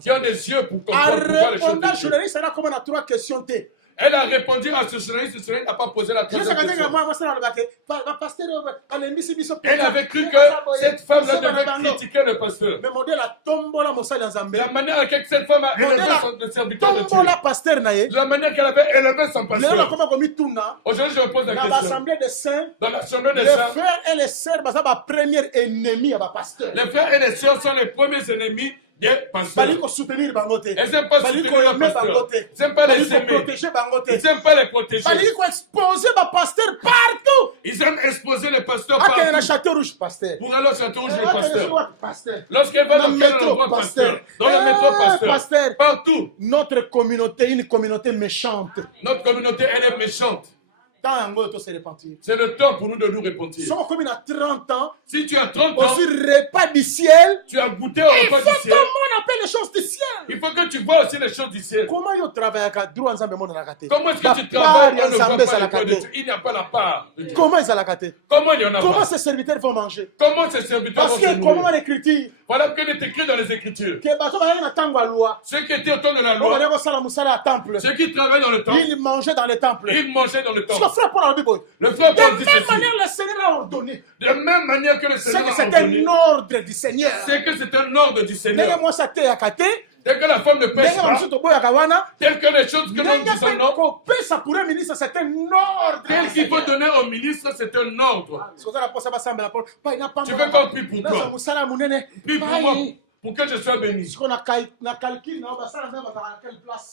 qui ont des yeux pour comprendre pourquoi les choses. Elle a répondu à ce journaliste n'a pas posé la question. Elle avait cru que cette femme-là devait critiquer le pasteur. La manière à laquelle cette femme a élevé son serviteur de Dieu. La manière qu'elle avait élevé son pasteur. Aujourd'hui, je me pose la question. Dans l'assemblée des saints, les frères et les sœurs sont les premiers ennemis à pasteur. Les frères et les sœurs sont les premiers ennemis des pasteurs. Ils n'aiment pas soutenir le pasteur. Ils n'aiment pas les aimer. Ils n'aiment pas les protéger. Ils exposer le pasteur partout. Ils aiment exposer le pasteur partout. Pour aller au château rouge, le pasteur. Lorsqu'elle va dans le métro, pasteur. Dans le métro, pasteur. Partout. Notre communauté est une communauté méchante. Notre communauté, elle est méchante. C'est le temps pour nous de nous repentir. Si tu as 30 ans, au repas du ciel, tu as goûté au repas du ciel. Les choses du ciel. Il faut que tu vois aussi les choses du ciel. Comment est-ce que tu travailles Il n'y a pas la part. Comment ils allaient? Comment il y en a Comment pas? ces serviteurs vont manger? Comment ces serviteurs vont manger? Parce que comment l'écriture? Voilà que est écrit dans les Écritures. Ceux qui étaient autour de la loi, ceux qui travaillent dans le temple, ils mangeaient dans le temple. Ils mangeaient dans le temple. Le frère Paul dit ceci. De même manière, le Seigneur a ordonné. De même manière que le Seigneur a ordonné. C'est un ordre du Seigneur. C'est que c'est un ordre du Seigneur. Tel que la femme ne pêche pas, tel que les choses que nous disons non, c'est un ordre. Tel qu'il faut donner au ministre, c'est un ordre. Tu veux qu'on prie pour toi? Prie pour moi, pour que je sois béni.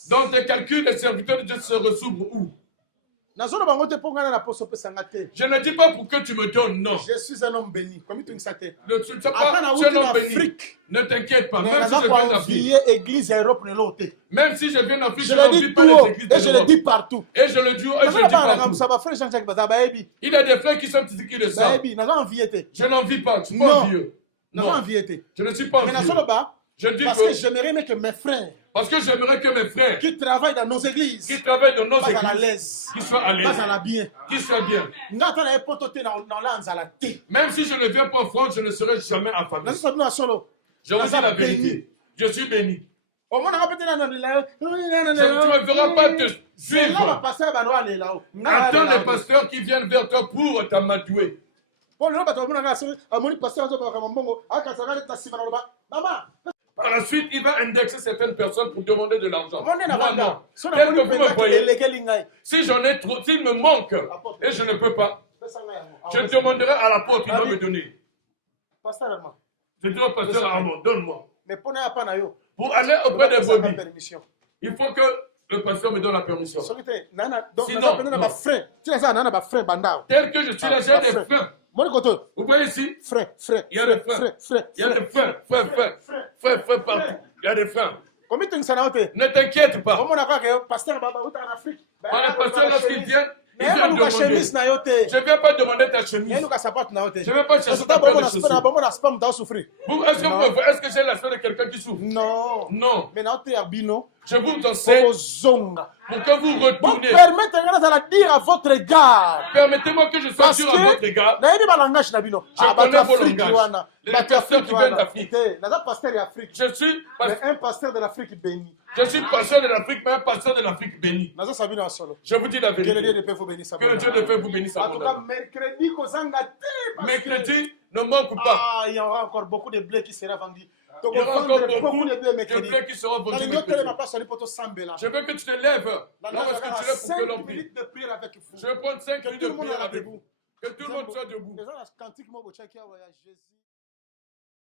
Dans tes calculs, les serviteurs de Dieu se ressourbrent où? Je ne dis pas pour que tu me donnes, non. Je suis un homme béni. Tu ne sais pas, tu es un homme béni. Ne t'inquiète pas, même si je viens d'Afrique. Même si je viens d'Afrique, je ne vis pas les églises et je le dis partout. Et je le dis partout. Il y a des frères qui sont ici qui le savent. Je n'en vis pas, tu ne suis pas envieux. Non, je ne suis pas envieux. Parce que j'aimerais que mes frères, qui travaillent dans nos églises, qui travaillent dans nos églises, à l'aise, qui soient à l'aise, qui soient bien. Même si je ne viens pas en France, je ne serai jamais affamé. Je vous dis la vérité. Je suis béni. Tu ne me verras pas te suivre. Attends les pasteurs qui viennent vers toi pour t'amadouer. Par la suite, il va indexer certaines personnes pour demander de l'argent. Moi, non. Tel que vous me voyez, si j'en ai trop, s'il me manque et je ne peux pas, je demanderai à l'apôtre, il va me donner. Je dis au pasteur Armand, donne-moi. Pour aller auprès des brebis, il faut que le pasteur me donne la permission. Sinon, tel que je suis là, j'ai des freins. Vous voyez ici? Il y a des freins. Il y a des freins. Frère partout. Il y a des freins. Ne t'inquiète pas. Le pasteur, lorsqu'il vient, il vient demander. Je ne viens pas demander ta chemise. Je ne viens pas chercher ta paire de chaussures. Est-ce que j'ai l'aspect de quelqu'un qui souffre? Non. Non. Je vous enseigne pour que vous retournez. Permettez-moi de dire à votre égard. Permettez-moi que je sois dur à votre égard. Je connais vos langages. Les pasteurs qui viennent d'Afrique. Je suis un pasteur de l'Afrique béni. Je suis pasteur de l'Afrique, mais un pasteur de l'Afrique béni. Je vous dis la vérité. Que le Dieu de paix vous bénisse. Que le Dieu de paix vous bénisse. En tout cas, mercredi ne manque pas. Il y aura encore beaucoup de blé qui sera vendu. Il y aura encore beaucoup de blé qui sera vendu. Je veux que tu te lèves. Lorsque tu lèves pour que l'on prie. Je vais prendre 5 minutes de prière avec vous. Que tout le monde soit debout.